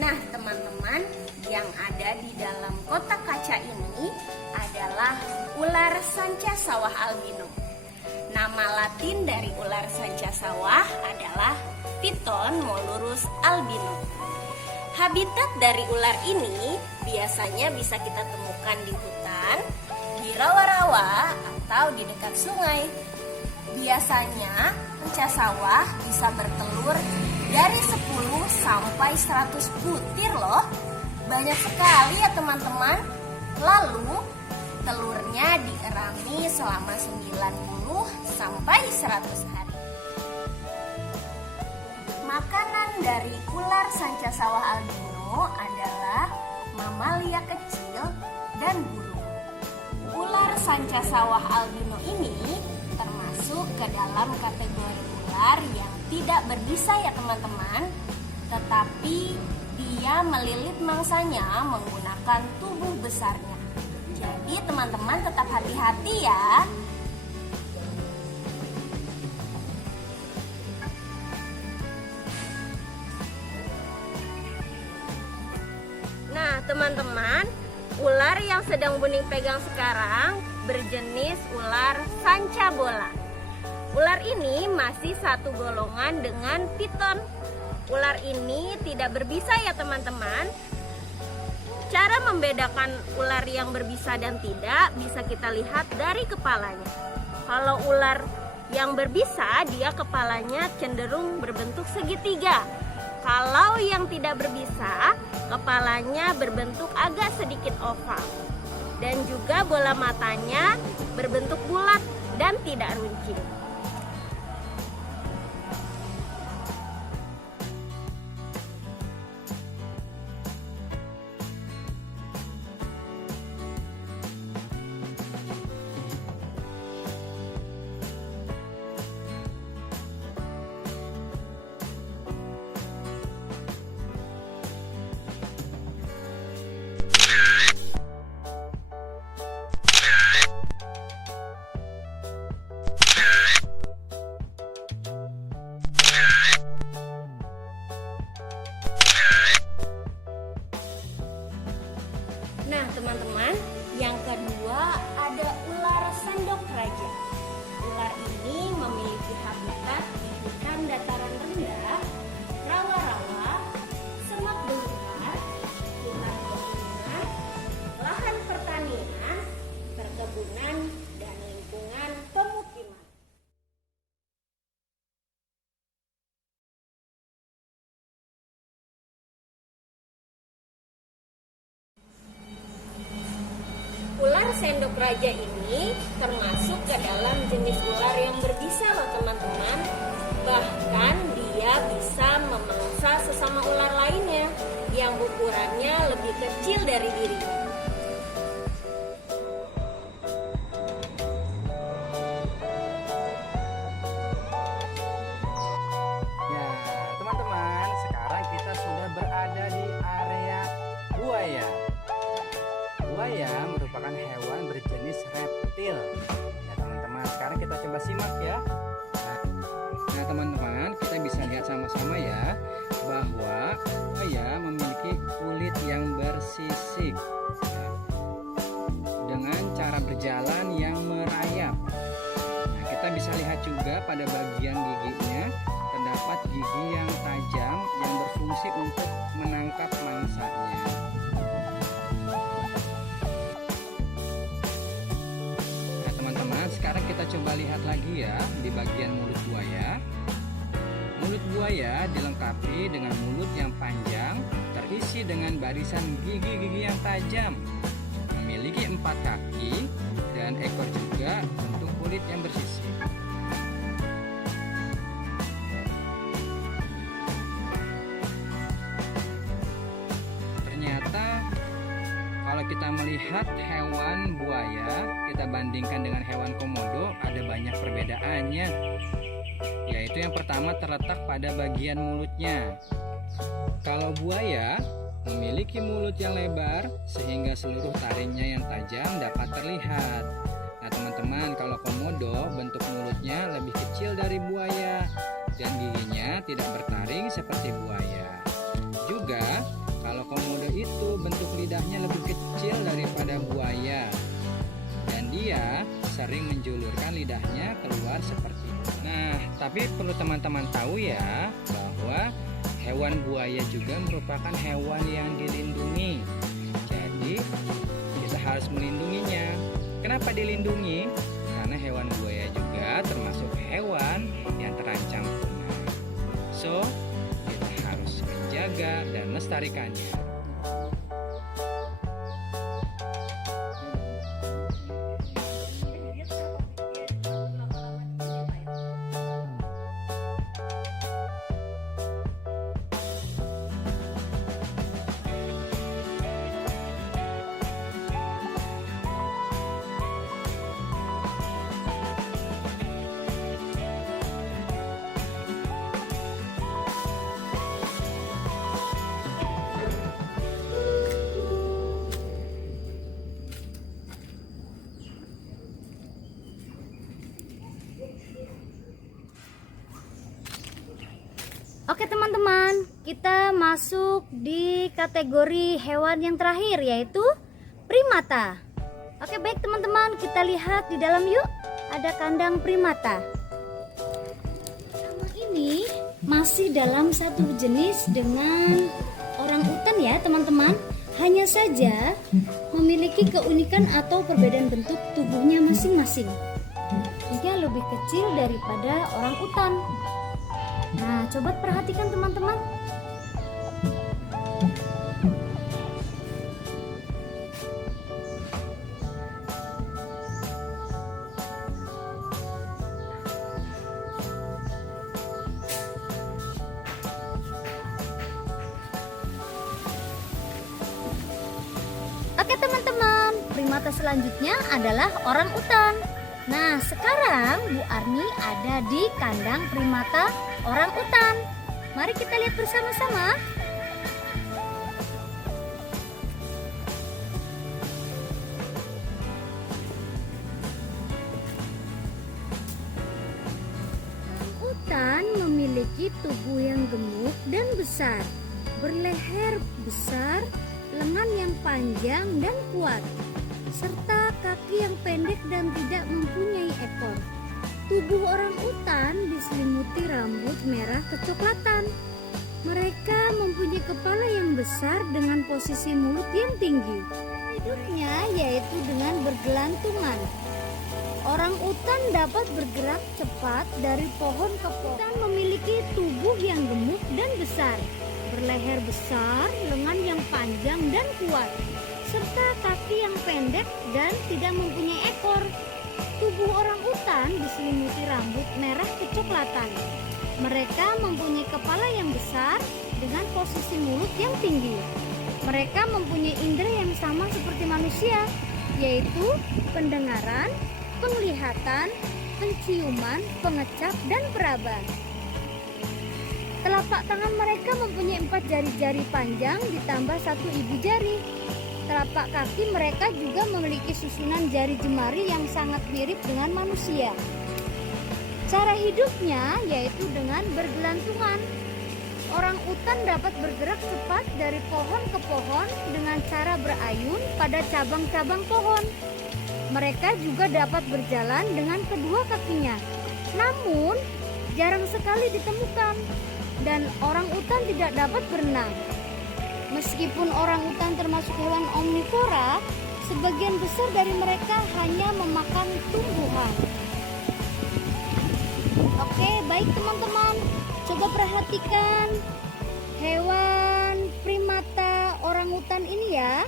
Nah teman-teman, yang ada di dalam kotak kaca ini adalah ular sanca sawah albino. Nama latin dari ular sanca sawah adalah Piton molurus albino. Habitat dari ular ini biasanya bisa kita temukan di hutan, di rawa-rawa, atau di dekat sungai. Biasanya sanca sawah bisa bertelur dari 10 sampai 100 butir loh. Banyak sekali ya teman-teman. Lalu telurnya dierami selama 90 sampai 100 hari. Makanan dari ular sanca sawah albino adalah mamalia kecil dan burung. Ular sanca sawah albino ini termasuk ke dalam kategori ular yang tidak berbisa ya teman-teman, tetapi dia melilit mangsanya menggunakan tubuh besarnya. Jadi teman-teman tetap hati-hati ya. Nah teman-teman, ular yang sedang Buning pegang sekarang berjenis ular sanca bola. Ular ini masih satu golongan dengan piton. Ular ini tidak berbisa ya teman-teman. Cara membedakan ular yang berbisa dan tidak bisa kita lihat dari kepalanya. Kalau ular yang berbisa, dia kepalanya cenderung berbentuk segitiga. Kalau yang tidak berbisa, kepalanya berbentuk agak sedikit oval. Dan juga bola matanya berbentuk bulat dan tidak runcing. Nah teman-teman, yang kedua ada ular sendok raja. Ular ini memiliki habitat di hutan dataran rendah, rawa-rawa, semak belukar, hutan pegunungan, lahan pertanian, perkebunan, dan lingkungan pemukiman. Ular sendok raja ini termasuk ke dalam jenis ular yang berbisa loh teman-teman. Bahkan dia bisa memangsa sesama ular lainnya yang ukurannya lebih kecil dari dirinya. Ya, teman-teman, sekarang kita sudah berada di area buaya. Buaya merupakan hewan berjenis reptil. Ya, teman-teman, sekarang kita coba simak ya. Nah teman-teman, kita bisa lihat sama-sama ya bahwa buaya memiliki kulit yang bersisik ya, dengan cara berjalan yang merayap. Nah, kita bisa lihat juga pada bagian giginya terdapat gigi yang tajam yang berfungsi untuk menangkap mangsanya. Nah teman-teman, sekarang kita coba lihat lagi ya di bagian mulut buaya. Mulut buaya dilengkapi dengan mulut yang panjang, terisi dengan barisan gigi-gigi yang tajam, memiliki 4 kaki, dan ekor juga untuk kulit yang bersisik. Ternyata kalau kita melihat hewan buaya, kita bandingkan dengan hewan komodo, ada banyak perbedaannya. Yaitu yang pertama terletak pada bagian mulutnya. Kalau buaya memiliki mulut yang lebar sehingga seluruh taringnya yang tajam dapat terlihat. Nah teman-teman, kalau komodo bentuk mulutnya lebih kecil dari buaya dan giginya tidak bertaring seperti buaya. Juga kalau komodo itu bentuk lidahnya lebih kecil daripada buaya dan dia sering menjulurkan lidahnya keluar seperti itu. Nah, tapi perlu teman-teman tahu ya bahwa hewan buaya juga merupakan hewan yang dilindungi. Jadi, kita harus melindunginya. Kenapa dilindungi? Karena hewan buaya juga termasuk hewan yang terancam punah. So, kita harus menjaga dan melestarikannya. Oke teman-teman, kita masuk di kategori hewan yang terakhir yaitu primata. Oke baik teman-teman, kita lihat di dalam yuk. Ada kandang primata. Sama ini masih dalam satu jenis dengan orangutan ya teman-teman. Hanya saja memiliki keunikan atau perbedaan bentuk tubuhnya masing-masing. Dia lebih kecil daripada orangutan. Nah, coba perhatikan teman-teman. Oke teman-teman, primata selanjutnya adalah orangutan. Nah, sekarang Bu Arni ada di kandang primata orangutan. Mari kita lihat bersama-sama. Orangutan memiliki tubuh yang gemuk dan besar, berleher besar, lengan yang panjang dan kuat, serta kaki yang pendek dan tidak mempunyai ekor. Tubuh orangutan diselimuti rambut merah kecoklatan. Mereka mempunyai kepala yang besar dengan posisi mulut yang tinggi. Hidupnya yaitu dengan bergelantungan. Orangutan dapat bergerak cepat dari pohon ke pohon dan memiliki tubuh yang gemuk dan besar, berleher besar, lengan yang panjang dan kuat, serta kaki yang pendek dan tidak mempunyai ekor. Tubuh orangutan diselimuti rambut merah kecoklatan. Mereka mempunyai kepala yang besar dengan posisi mulut yang tinggi. Mereka mempunyai indera yang sama seperti manusia, yaitu pendengaran, penglihatan, penciuman, pengecap, dan peraba. Telapak tangan mereka mempunyai 4 jari-jari panjang ditambah 1 ibu jari. Telapak kaki mereka juga memiliki susunan jari jemari yang sangat mirip dengan manusia. Cara hidupnya yaitu dengan bergelantungan. Orang utan dapat bergerak cepat dari pohon ke pohon dengan cara berayun pada cabang-cabang pohon. Mereka juga dapat berjalan dengan kedua kakinya. Namun, jarang sekali ditemukan dan orang utan tidak dapat berenang. Meskipun orang utan termasuk hewan omnivora, sebagian besar dari mereka hanya memakan tumbuhan. Oke, baik teman-teman. Coba perhatikan hewan primata orangutan ini ya.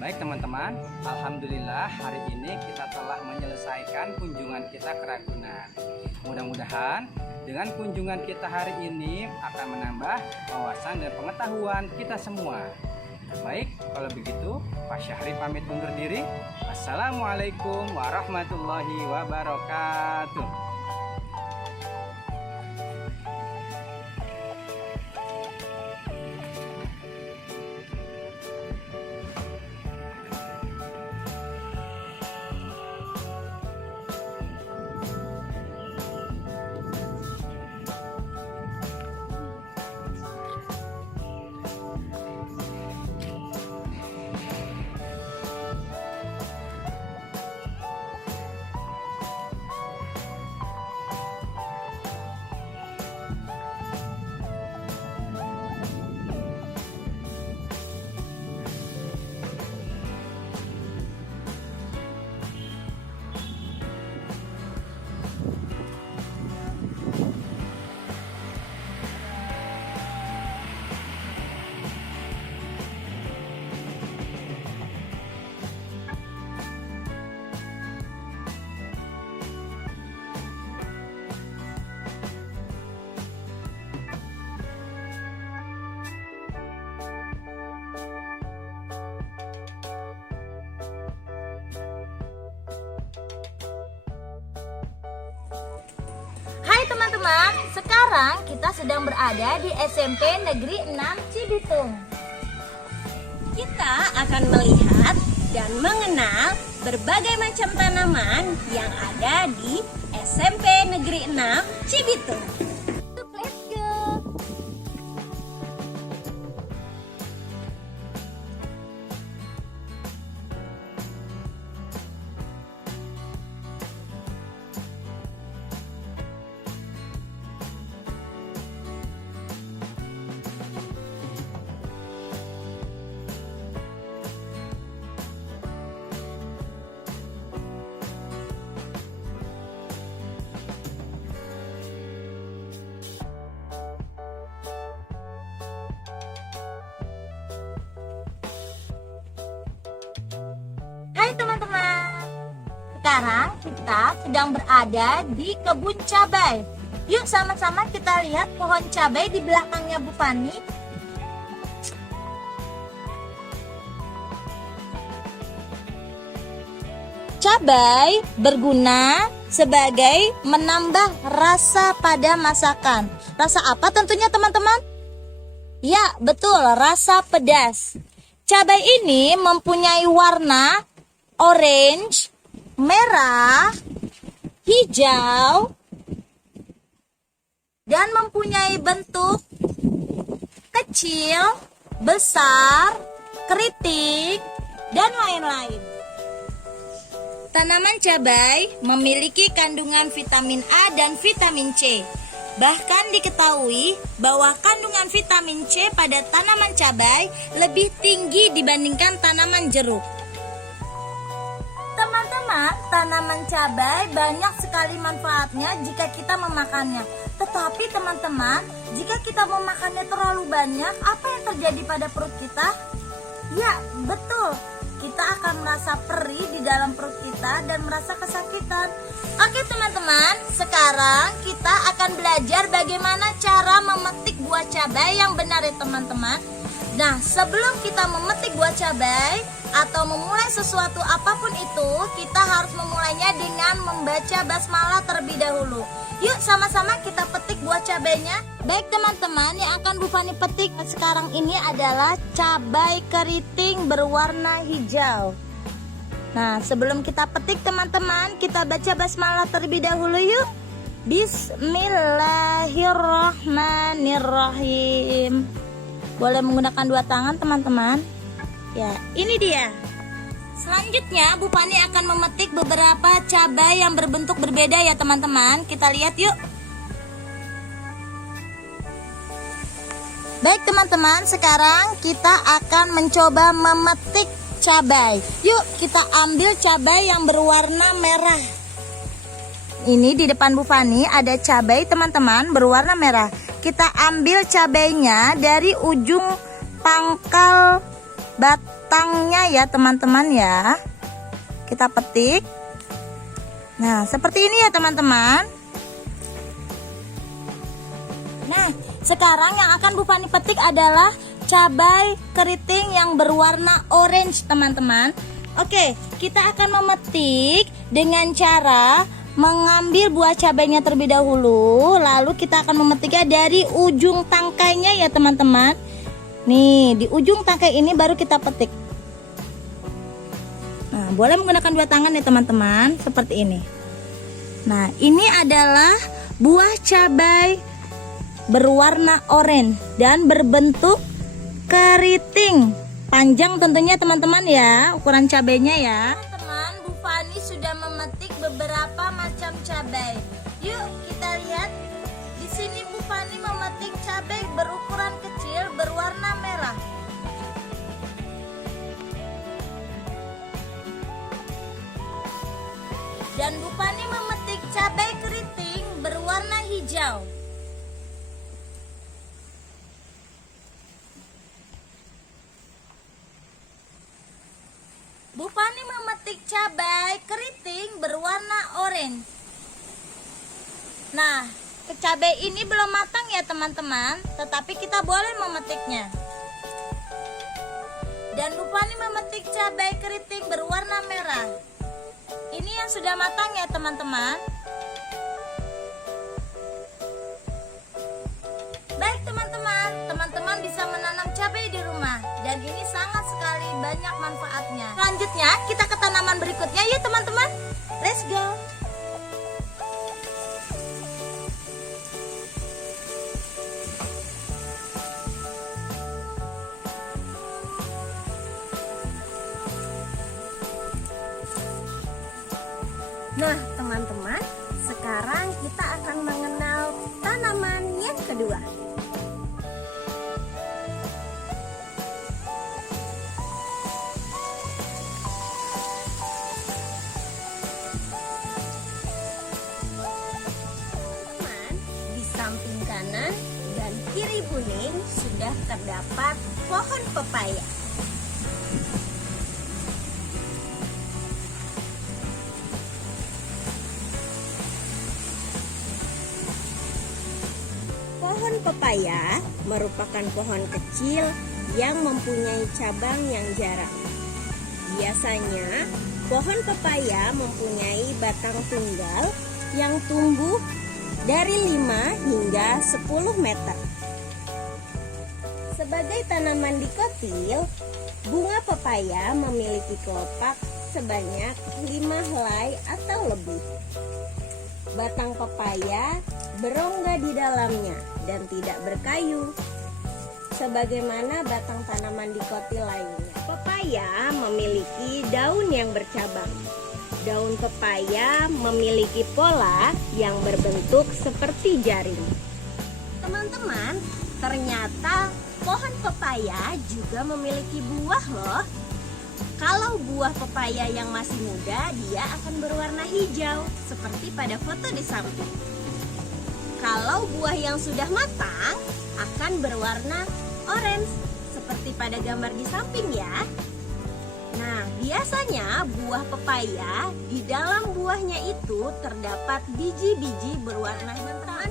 Baik teman-teman, alhamdulillah hari ini kita telah menyelesaikan kunjungan kita ke Ragunan. Mudah-mudahan dengan kunjungan kita hari ini akan menambah wawasan dan pengetahuan kita semua. Baik, kalau begitu Pak Syahri pamit undur diri. Assalamualaikum warahmatullahi wabarakatuh. Hai teman-teman, sekarang kita sedang berada di SMP Negeri 6 Cibitung. Kita akan melihat dan mengenal berbagai macam tanaman yang ada di SMP Negeri 6 Cibitung. Let's go. Hai teman-teman, sekarang kita sedang berada di kebun cabai. Yuk sama-sama kita lihat pohon cabai di belakangnya Bu Fani. Cabai berguna sebagai menambah rasa pada masakan. Rasa apa tentunya teman-teman? Ya, betul, rasa pedas. Cabai ini mempunyai warna orange, merah, hijau, dan mempunyai bentuk kecil, besar, keriting, dan lain-lain. Tanaman cabai memiliki kandungan vitamin A dan vitamin C. Bahkan diketahui bahwa kandungan vitamin C pada tanaman cabai lebih tinggi dibandingkan tanaman jeruk. Teman-teman, tanaman cabai banyak sekali manfaatnya jika kita memakannya. Tetapi teman-teman, jika kita memakannya terlalu banyak, apa yang terjadi pada perut kita? Ya, betul. Kita akan merasa perih di dalam perut kita dan merasa kesakitan. Oke teman-teman, sekarang kita akan belajar bagaimana cara memetik buah cabai yang benar ya teman-teman. Nah, sebelum kita memetik buah cabai atau memulai sesuatu apapun itu, kita harus memulainya dengan membaca basmalah terlebih dahulu. Yuk sama-sama kita petik buah cabainya. Baik teman-teman, yang akan Bu Fani petik sekarang ini adalah cabai keriting berwarna hijau. Nah, sebelum kita petik teman-teman, kita baca basmalah terlebih dahulu yuk. Bismillahirrahmanirrahim. Boleh menggunakan dua tangan teman-teman. Ya, ini dia. Selanjutnya Bu Fani akan memetik beberapa cabai yang berbentuk berbeda ya teman-teman. Kita lihat yuk. Baik teman-teman, sekarang kita akan mencoba memetik cabai. Yuk kita ambil cabai yang berwarna merah. Ini di depan Bu Fani ada cabai teman-teman berwarna merah. Kita ambil cabainya dari ujung pangkal batangnya ya teman-teman ya. Kita petik. Nah seperti ini ya teman-teman. Nah sekarang yang akan Bu Fani petik adalah cabai keriting yang berwarna orange teman-teman. Oke, kita akan memetik dengan cara mengambil buah cabainya terlebih dahulu. Lalu kita akan memetiknya dari ujung tangkainya ya teman-teman. Nih, di ujung tangkai ini baru kita petik. Nah, boleh menggunakan dua tangan ya teman-teman, seperti ini. Nah, ini adalah buah cabai berwarna oranye dan berbentuk keriting. Panjang tentunya teman-teman ya, ukuran cabainya ya. Teman-teman, Bu Fani sudah memetik beberapa macam cabai. Yuk kita lihat. Di sini Bu Fani memetik cabai berukuran kecil berwarna merah. Dan Bu Fani memetik cabai keriting berwarna hijau. Bu Fani memetik cabai keriting berwarna oranye. Nah, cabai ini belum matang ya teman-teman, tetapi kita boleh memetiknya. Dan Bu Fani memetik cabai keriting berwarna merah. Ini yang sudah matang ya teman-teman. Baik teman-teman, teman-teman bisa menanam cabai di rumah. Dan ini sangat sekali banyak manfaatnya. Selanjutnya kita ke tanaman berikutnya yuk teman-teman. Let's go. Nah, teman-teman, sekarang kita akan mengenal tanaman yang kedua. Di samping kanan dan kiri Buning sudah terdapat pohon pepaya. Pohon pepaya merupakan pohon kecil yang mempunyai cabang yang jarang. Biasanya, pohon pepaya mempunyai batang tunggal yang tumbuh dari 5 hingga 10 meter. Sebagai tanaman dikotil, bunga pepaya memiliki kelopak sebanyak 5 helai atau lebih. Batang pepaya berongga di dalamnya dan tidak berkayu, sebagaimana batang tanaman dikotil lainnya. Pepaya memiliki daun yang bercabang. Daun pepaya memiliki pola yang berbentuk seperti jaring. Teman-teman, ternyata pohon pepaya juga memiliki buah loh. Kalau buah pepaya yang masih muda, dia akan berwarna hijau, seperti pada foto di samping. Kalau buah yang sudah matang, akan berwarna orange, seperti pada gambar di samping ya. Nah, biasanya buah pepaya, di dalam buahnya itu terdapat biji-biji berwarna hitam.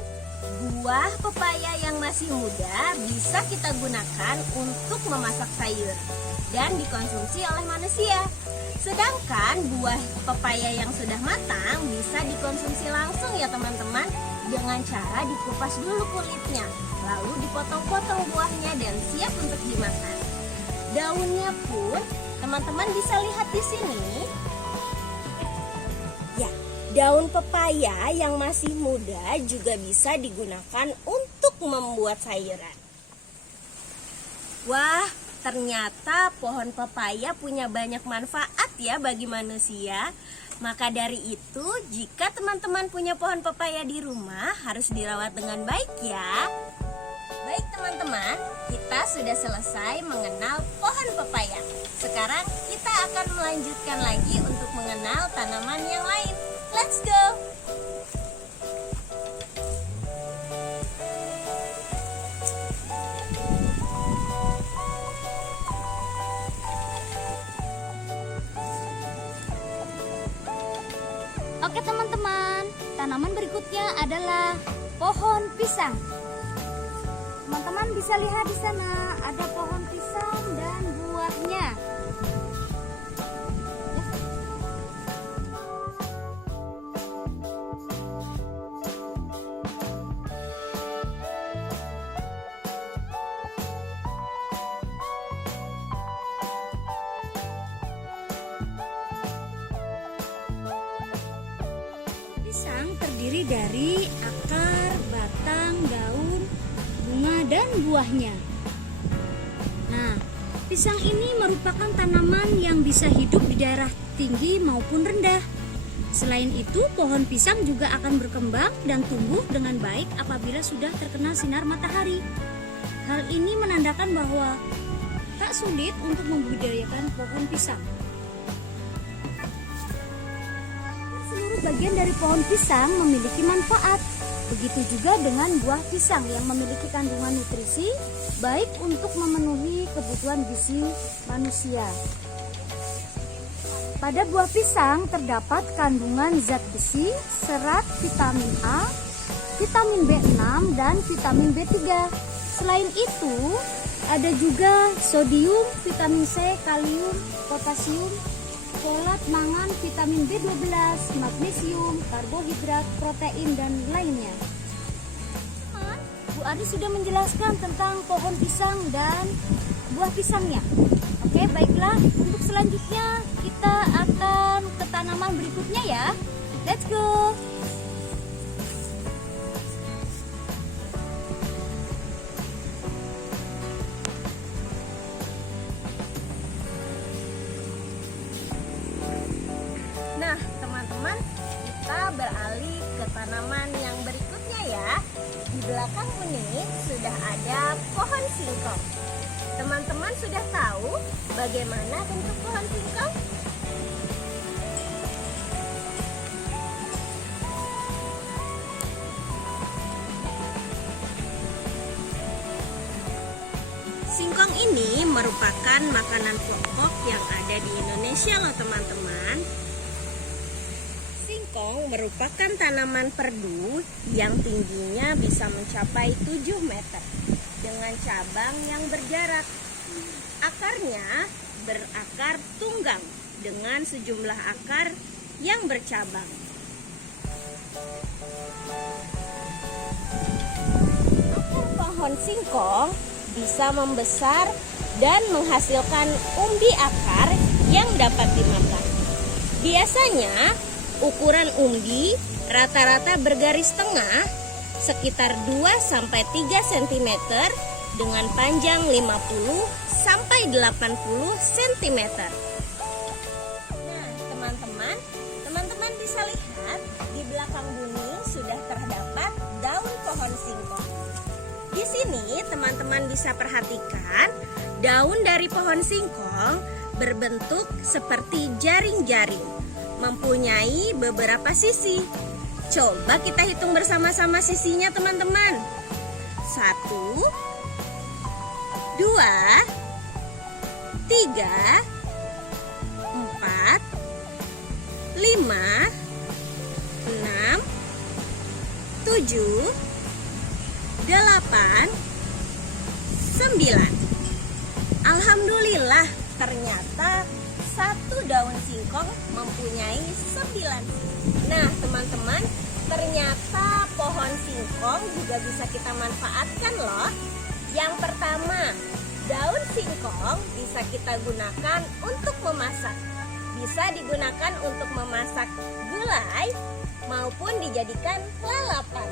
Buah pepaya yang masih muda bisa kita gunakan untuk memasak sayur dan dikonsumsi oleh manusia. Sedangkan buah pepaya yang sudah matang bisa dikonsumsi langsung ya teman-teman, dengan cara dikupas dulu kulitnya, lalu dipotong-potong buahnya dan siap untuk dimakan. Daunnya pun teman-teman bisa lihat di sini. Ya, daun pepaya yang masih muda juga bisa digunakan untuk membuat sayuran. Wah, ternyata pohon pepaya punya banyak manfaat ya bagi manusia. Maka dari itu, jika teman-teman punya pohon pepaya di rumah, harus dirawat dengan baik ya. Baik teman-teman, kita sudah selesai mengenal pohon pepaya. Sekarang kita akan melanjutkan lagi untuk mengenal tanaman yang lain. Let's go! Oke teman-teman, tanaman berikutnya adalah pohon pisang. Teman-teman bisa lihat di sana ada pohon pisang dan buahnya. Pisang terdiri dari akar, batang, daun, bunga, dan buahnya. Nah, pisang ini merupakan tanaman yang bisa hidup di daerah tinggi maupun rendah. Selain itu, pohon pisang juga akan berkembang dan tumbuh dengan baik apabila sudah terkena sinar matahari. Hal ini menandakan bahwa tak sulit untuk membudidayakan pohon pisang. Seluruh bagian dari pohon pisang memiliki manfaat. Begitu juga dengan buah pisang yang memiliki kandungan nutrisi baik untuk memenuhi kebutuhan gizi manusia. Pada buah pisang terdapat kandungan zat besi, serat, vitamin A, vitamin B6, dan vitamin B3. Selain itu, ada juga sodium, vitamin C, kalium, potasium, folat, mangan, vitamin B12, magnesium, karbohidrat, protein, dan lainnya. Bu Adi sudah menjelaskan tentang pohon pisang dan buah pisangnya. Oke, baiklah. Untuk selanjutnya kita akan ke tanaman berikutnya ya. Let's go. Nah, teman-teman, kita beralih ke tanaman yang berikutnya ya. Di belakang ini sudah ada pohon singkong. Teman-teman sudah tahu bagaimana bentuk pohon singkong? Singkong ini merupakan makanan pokok yang ada di Indonesia loh teman-teman. Singkong merupakan tanaman perdu yang tingginya bisa mencapai 7 meter dengan cabang yang berjarak. Akarnya berakar tunggang dengan sejumlah akar yang bercabang. Akar pohon singkong bisa membesar dan menghasilkan umbi akar yang dapat dimakan. Biasanya ukuran umbi rata-rata bergaris tengah sekitar 2-3 cm dengan panjang 50-80 cm. Nah, teman-teman bisa lihat di belakang bumi sudah terdapat daun pohon singkong. Di sini teman-teman bisa perhatikan daun dari pohon singkong berbentuk seperti jaring-jaring, mempunyai beberapa sisi. Coba kita hitung bersama-sama sisinya teman-teman. 1, 2, 3, 4, 5, 6, 7, 8, 9. Alhamdulillah, ternyata satu daun singkong mempunyai 9. Nah, teman-teman, ternyata pohon singkong juga bisa kita manfaatkan loh. Yang pertama, daun singkong bisa kita gunakan untuk memasak. Bisa digunakan untuk memasak gulai maupun dijadikan lalapan.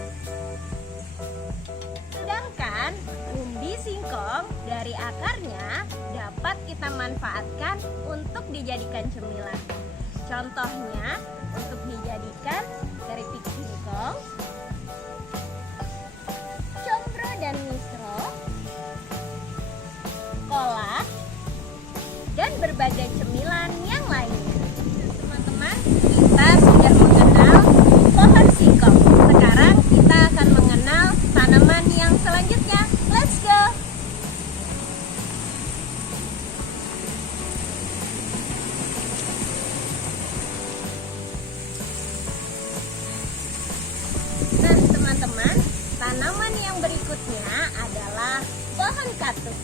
Sedangkan umbi singkong dari akarnya dapat kita manfaatkan untuk dijadikan cemilan. Contohnya untuk dijadikan keripik singkong, combro dan misro, kolak, dan berbagai cemilan yang lainnya. Teman-teman, kita sudah mengenal pohon singkong. Sekarang kita akan mengenal tanaman yang selanjutnya. Let's go! Nah, teman-teman, tanaman yang berikutnya adalah pohon katuk.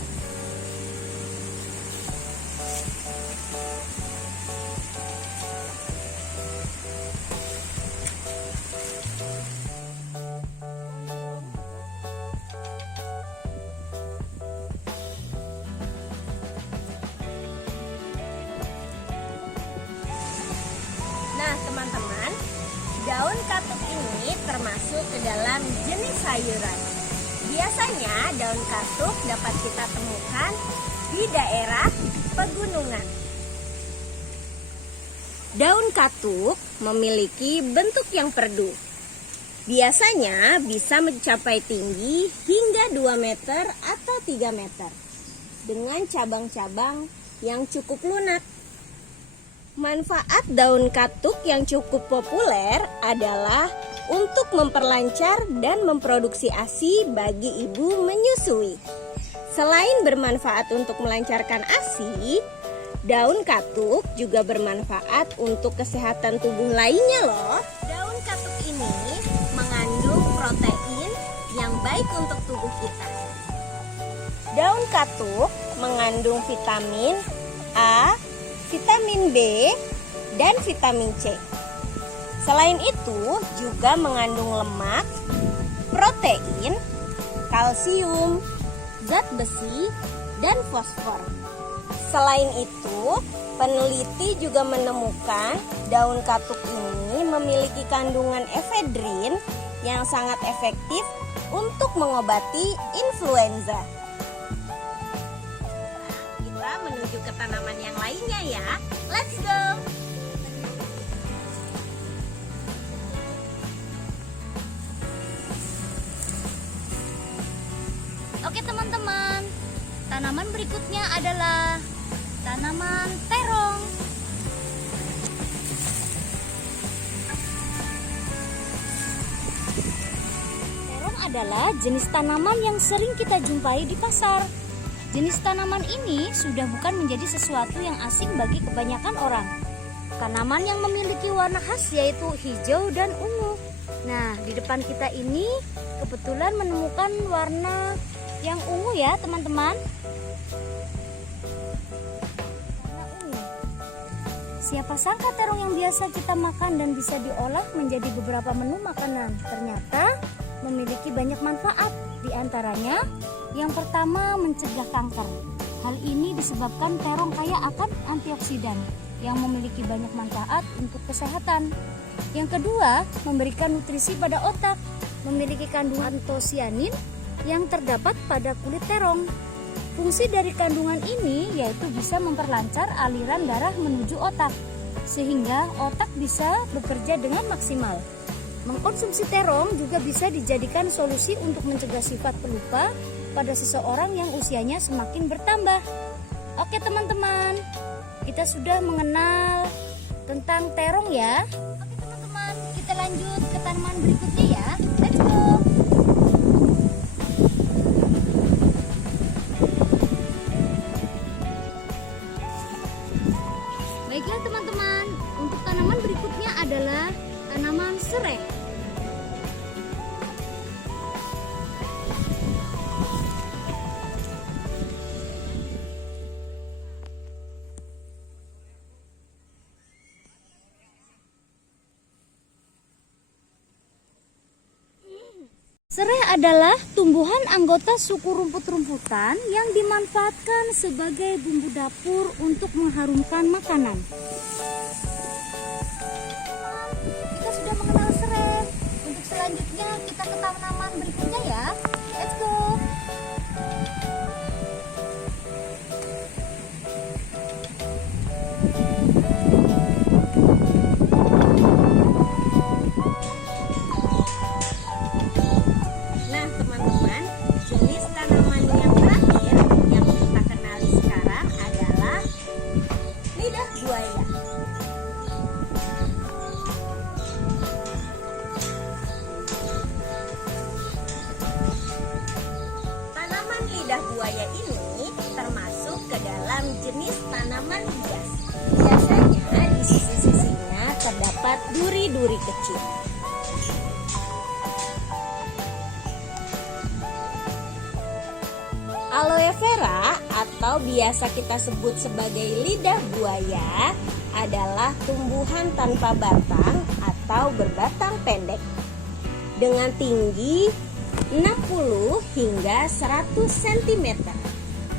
Nah, teman-teman, daun katuk ini termasuk ke dalam jenis sayuran. Biasanya daun katuk dapat kita temukan di daerah pegunungan. Daun katuk memiliki bentuk yang perdu. Biasanya bisa mencapai tinggi hingga 2 meter atau 3 meter dengan cabang-cabang yang cukup lunak. Manfaat daun katuk yang cukup populer adalah untuk memperlancar dan memproduksi ASI bagi ibu menyusui. Selain bermanfaat untuk melancarkan ASI, daun katuk juga bermanfaat untuk kesehatan tubuh lainnya loh. Daun katuk ini mengandung protein yang baik untuk tubuh kita. Daun katuk mengandung vitamin A, vitamin B, dan vitamin C. Selain itu, juga mengandung lemak, protein, kalsium, zat besi, dan fosfor. Selain itu, peneliti juga menemukan daun katuk ini memiliki kandungan efedrin yang sangat efektif untuk mengobati influenza. Kita menuju ke tanaman yang lainnya ya. Let's go! Oke teman-teman, tanaman berikutnya adalah tanaman terong. Terong adalah jenis tanaman yang sering kita jumpai di pasar. Jenis tanaman ini sudah bukan menjadi sesuatu yang asing bagi kebanyakan orang. Tanaman yang memiliki warna khas yaitu hijau dan ungu. Nah, di depan kita ini kebetulan menemukan warna yang ungu ya teman-teman. Warna ungu. Siapa sangka terong yang biasa kita makan dan bisa diolah menjadi beberapa menu makanan ternyata memiliki banyak manfaat. Di antaranya yang pertama mencegah kanker. Hal ini disebabkan terong kaya akan antioksidan yang memiliki banyak manfaat untuk kesehatan. Yang kedua, memberikan nutrisi pada otak, memiliki kandungan antosianin yang terdapat pada kulit terong. Fungsi dari kandungan ini yaitu bisa memperlancar aliran darah menuju otak, sehingga otak bisa bekerja dengan maksimal. Mengkonsumsi terong juga bisa dijadikan solusi untuk mencegah sifat pelupa pada seseorang yang usianya semakin bertambah. Oke teman-teman, kita sudah mengenal tentang terong ya. Oke teman-teman, kita lanjut ke tanaman berikutnya ya. Let's go! Baiklah teman-teman, untuk tanaman berikutnya adalah tanaman serai. Serai adalah tumbuhan anggota suku rumput-rumputan yang dimanfaatkan sebagai bumbu dapur untuk mengharumkan makanan. Kita sudah mengenal serai. Untuk selanjutnya kita ke tanaman berikutnya ya. Let's go. Nah teman-teman, jenis tanaman yang terakhir yang kita kenali sekarang adalah lidah buaya. Tanaman lidah buaya ini termasuk ke dalam jenis tanaman hias. Biasanya di sisi-sisinya terdapat duri-duri kecil. Aloe vera atau biasa kita sebut sebagai lidah buaya adalah tumbuhan tanpa batang atau berbatang pendek dengan tinggi 60 hingga 100 cm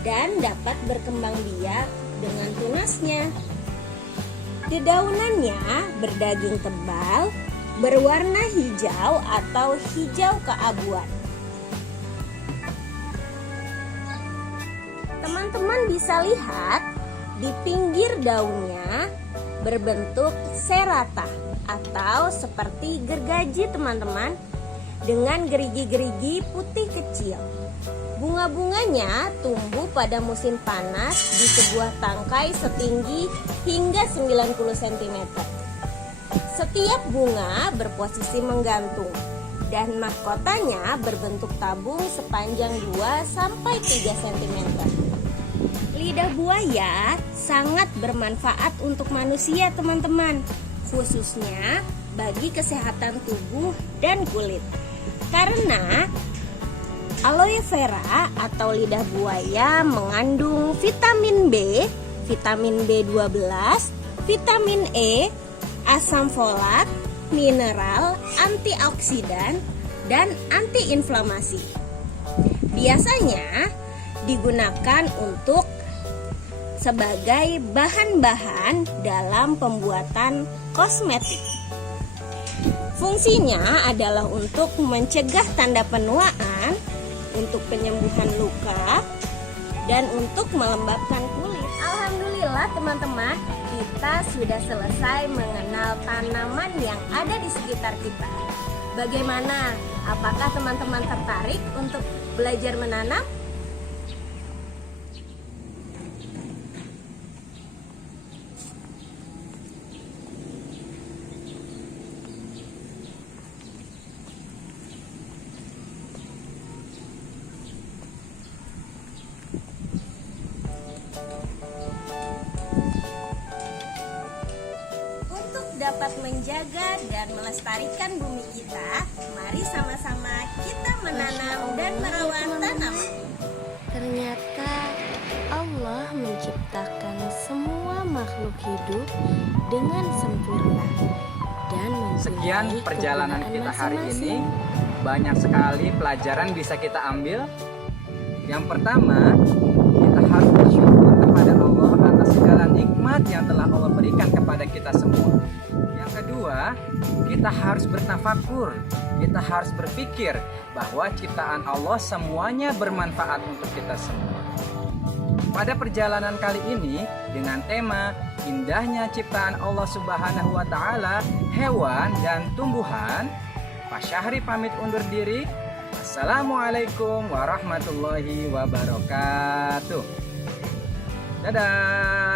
dan dapat berkembang biak dengan tunasnya. Dedaunannya berdaging tebal, berwarna hijau atau hijau keabuan. Teman-teman bisa lihat di pinggir daunnya berbentuk serata atau seperti gergaji teman-teman dengan gerigi-gerigi putih kecil. Bunga-bunganya tumbuh pada musim panas di sebuah tangkai setinggi hingga 90 cm. Setiap bunga berposisi menggantung dan mahkotanya berbentuk tabung sepanjang 2-3 cm. Lidah buaya sangat bermanfaat untuk manusia teman-teman, khususnya bagi kesehatan tubuh dan kulit. Karena aloe vera atau lidah buaya mengandung vitamin B, vitamin B12, vitamin E, asam folat, mineral, antioksidan, dan antiinflamasi. Biasanya digunakan untuk sebagai bahan-bahan dalam pembuatan kosmetik. Fungsinya adalah untuk mencegah tanda penuaan, untuk penyembuhan luka, dan untuk melembabkan kulit. Alhamdulillah teman-teman, kita sudah selesai mengenal tanaman yang ada di sekitar kita. Bagaimana? Apakah teman-teman tertarik untuk belajar menanam? Dapat menjaga dan melestarikan bumi kita, mari sama-sama kita menanam dan merawat tanaman. Ternyata Allah menciptakan semua makhluk hidup dengan sempurna dan mempunyai Sekian perjalanan kegunaan kita hari ini. masing-masing. Banyak sekali pelajaran bisa kita ambil. Yang pertama, kita harus bersyukur kepada Allah atas segala nikmat yang telah Allah berikan kepada kita semua. Yang kedua, kita harus bertafakur. Kita harus berpikir bahwa ciptaan Allah semuanya bermanfaat untuk kita semua. Pada perjalanan kali ini dengan tema indahnya ciptaan Allah Subhanahu wa taala, hewan dan tumbuhan, Pak Syahri pamit undur diri. Assalamualaikum warahmatullahi wabarakatuh. Dadah.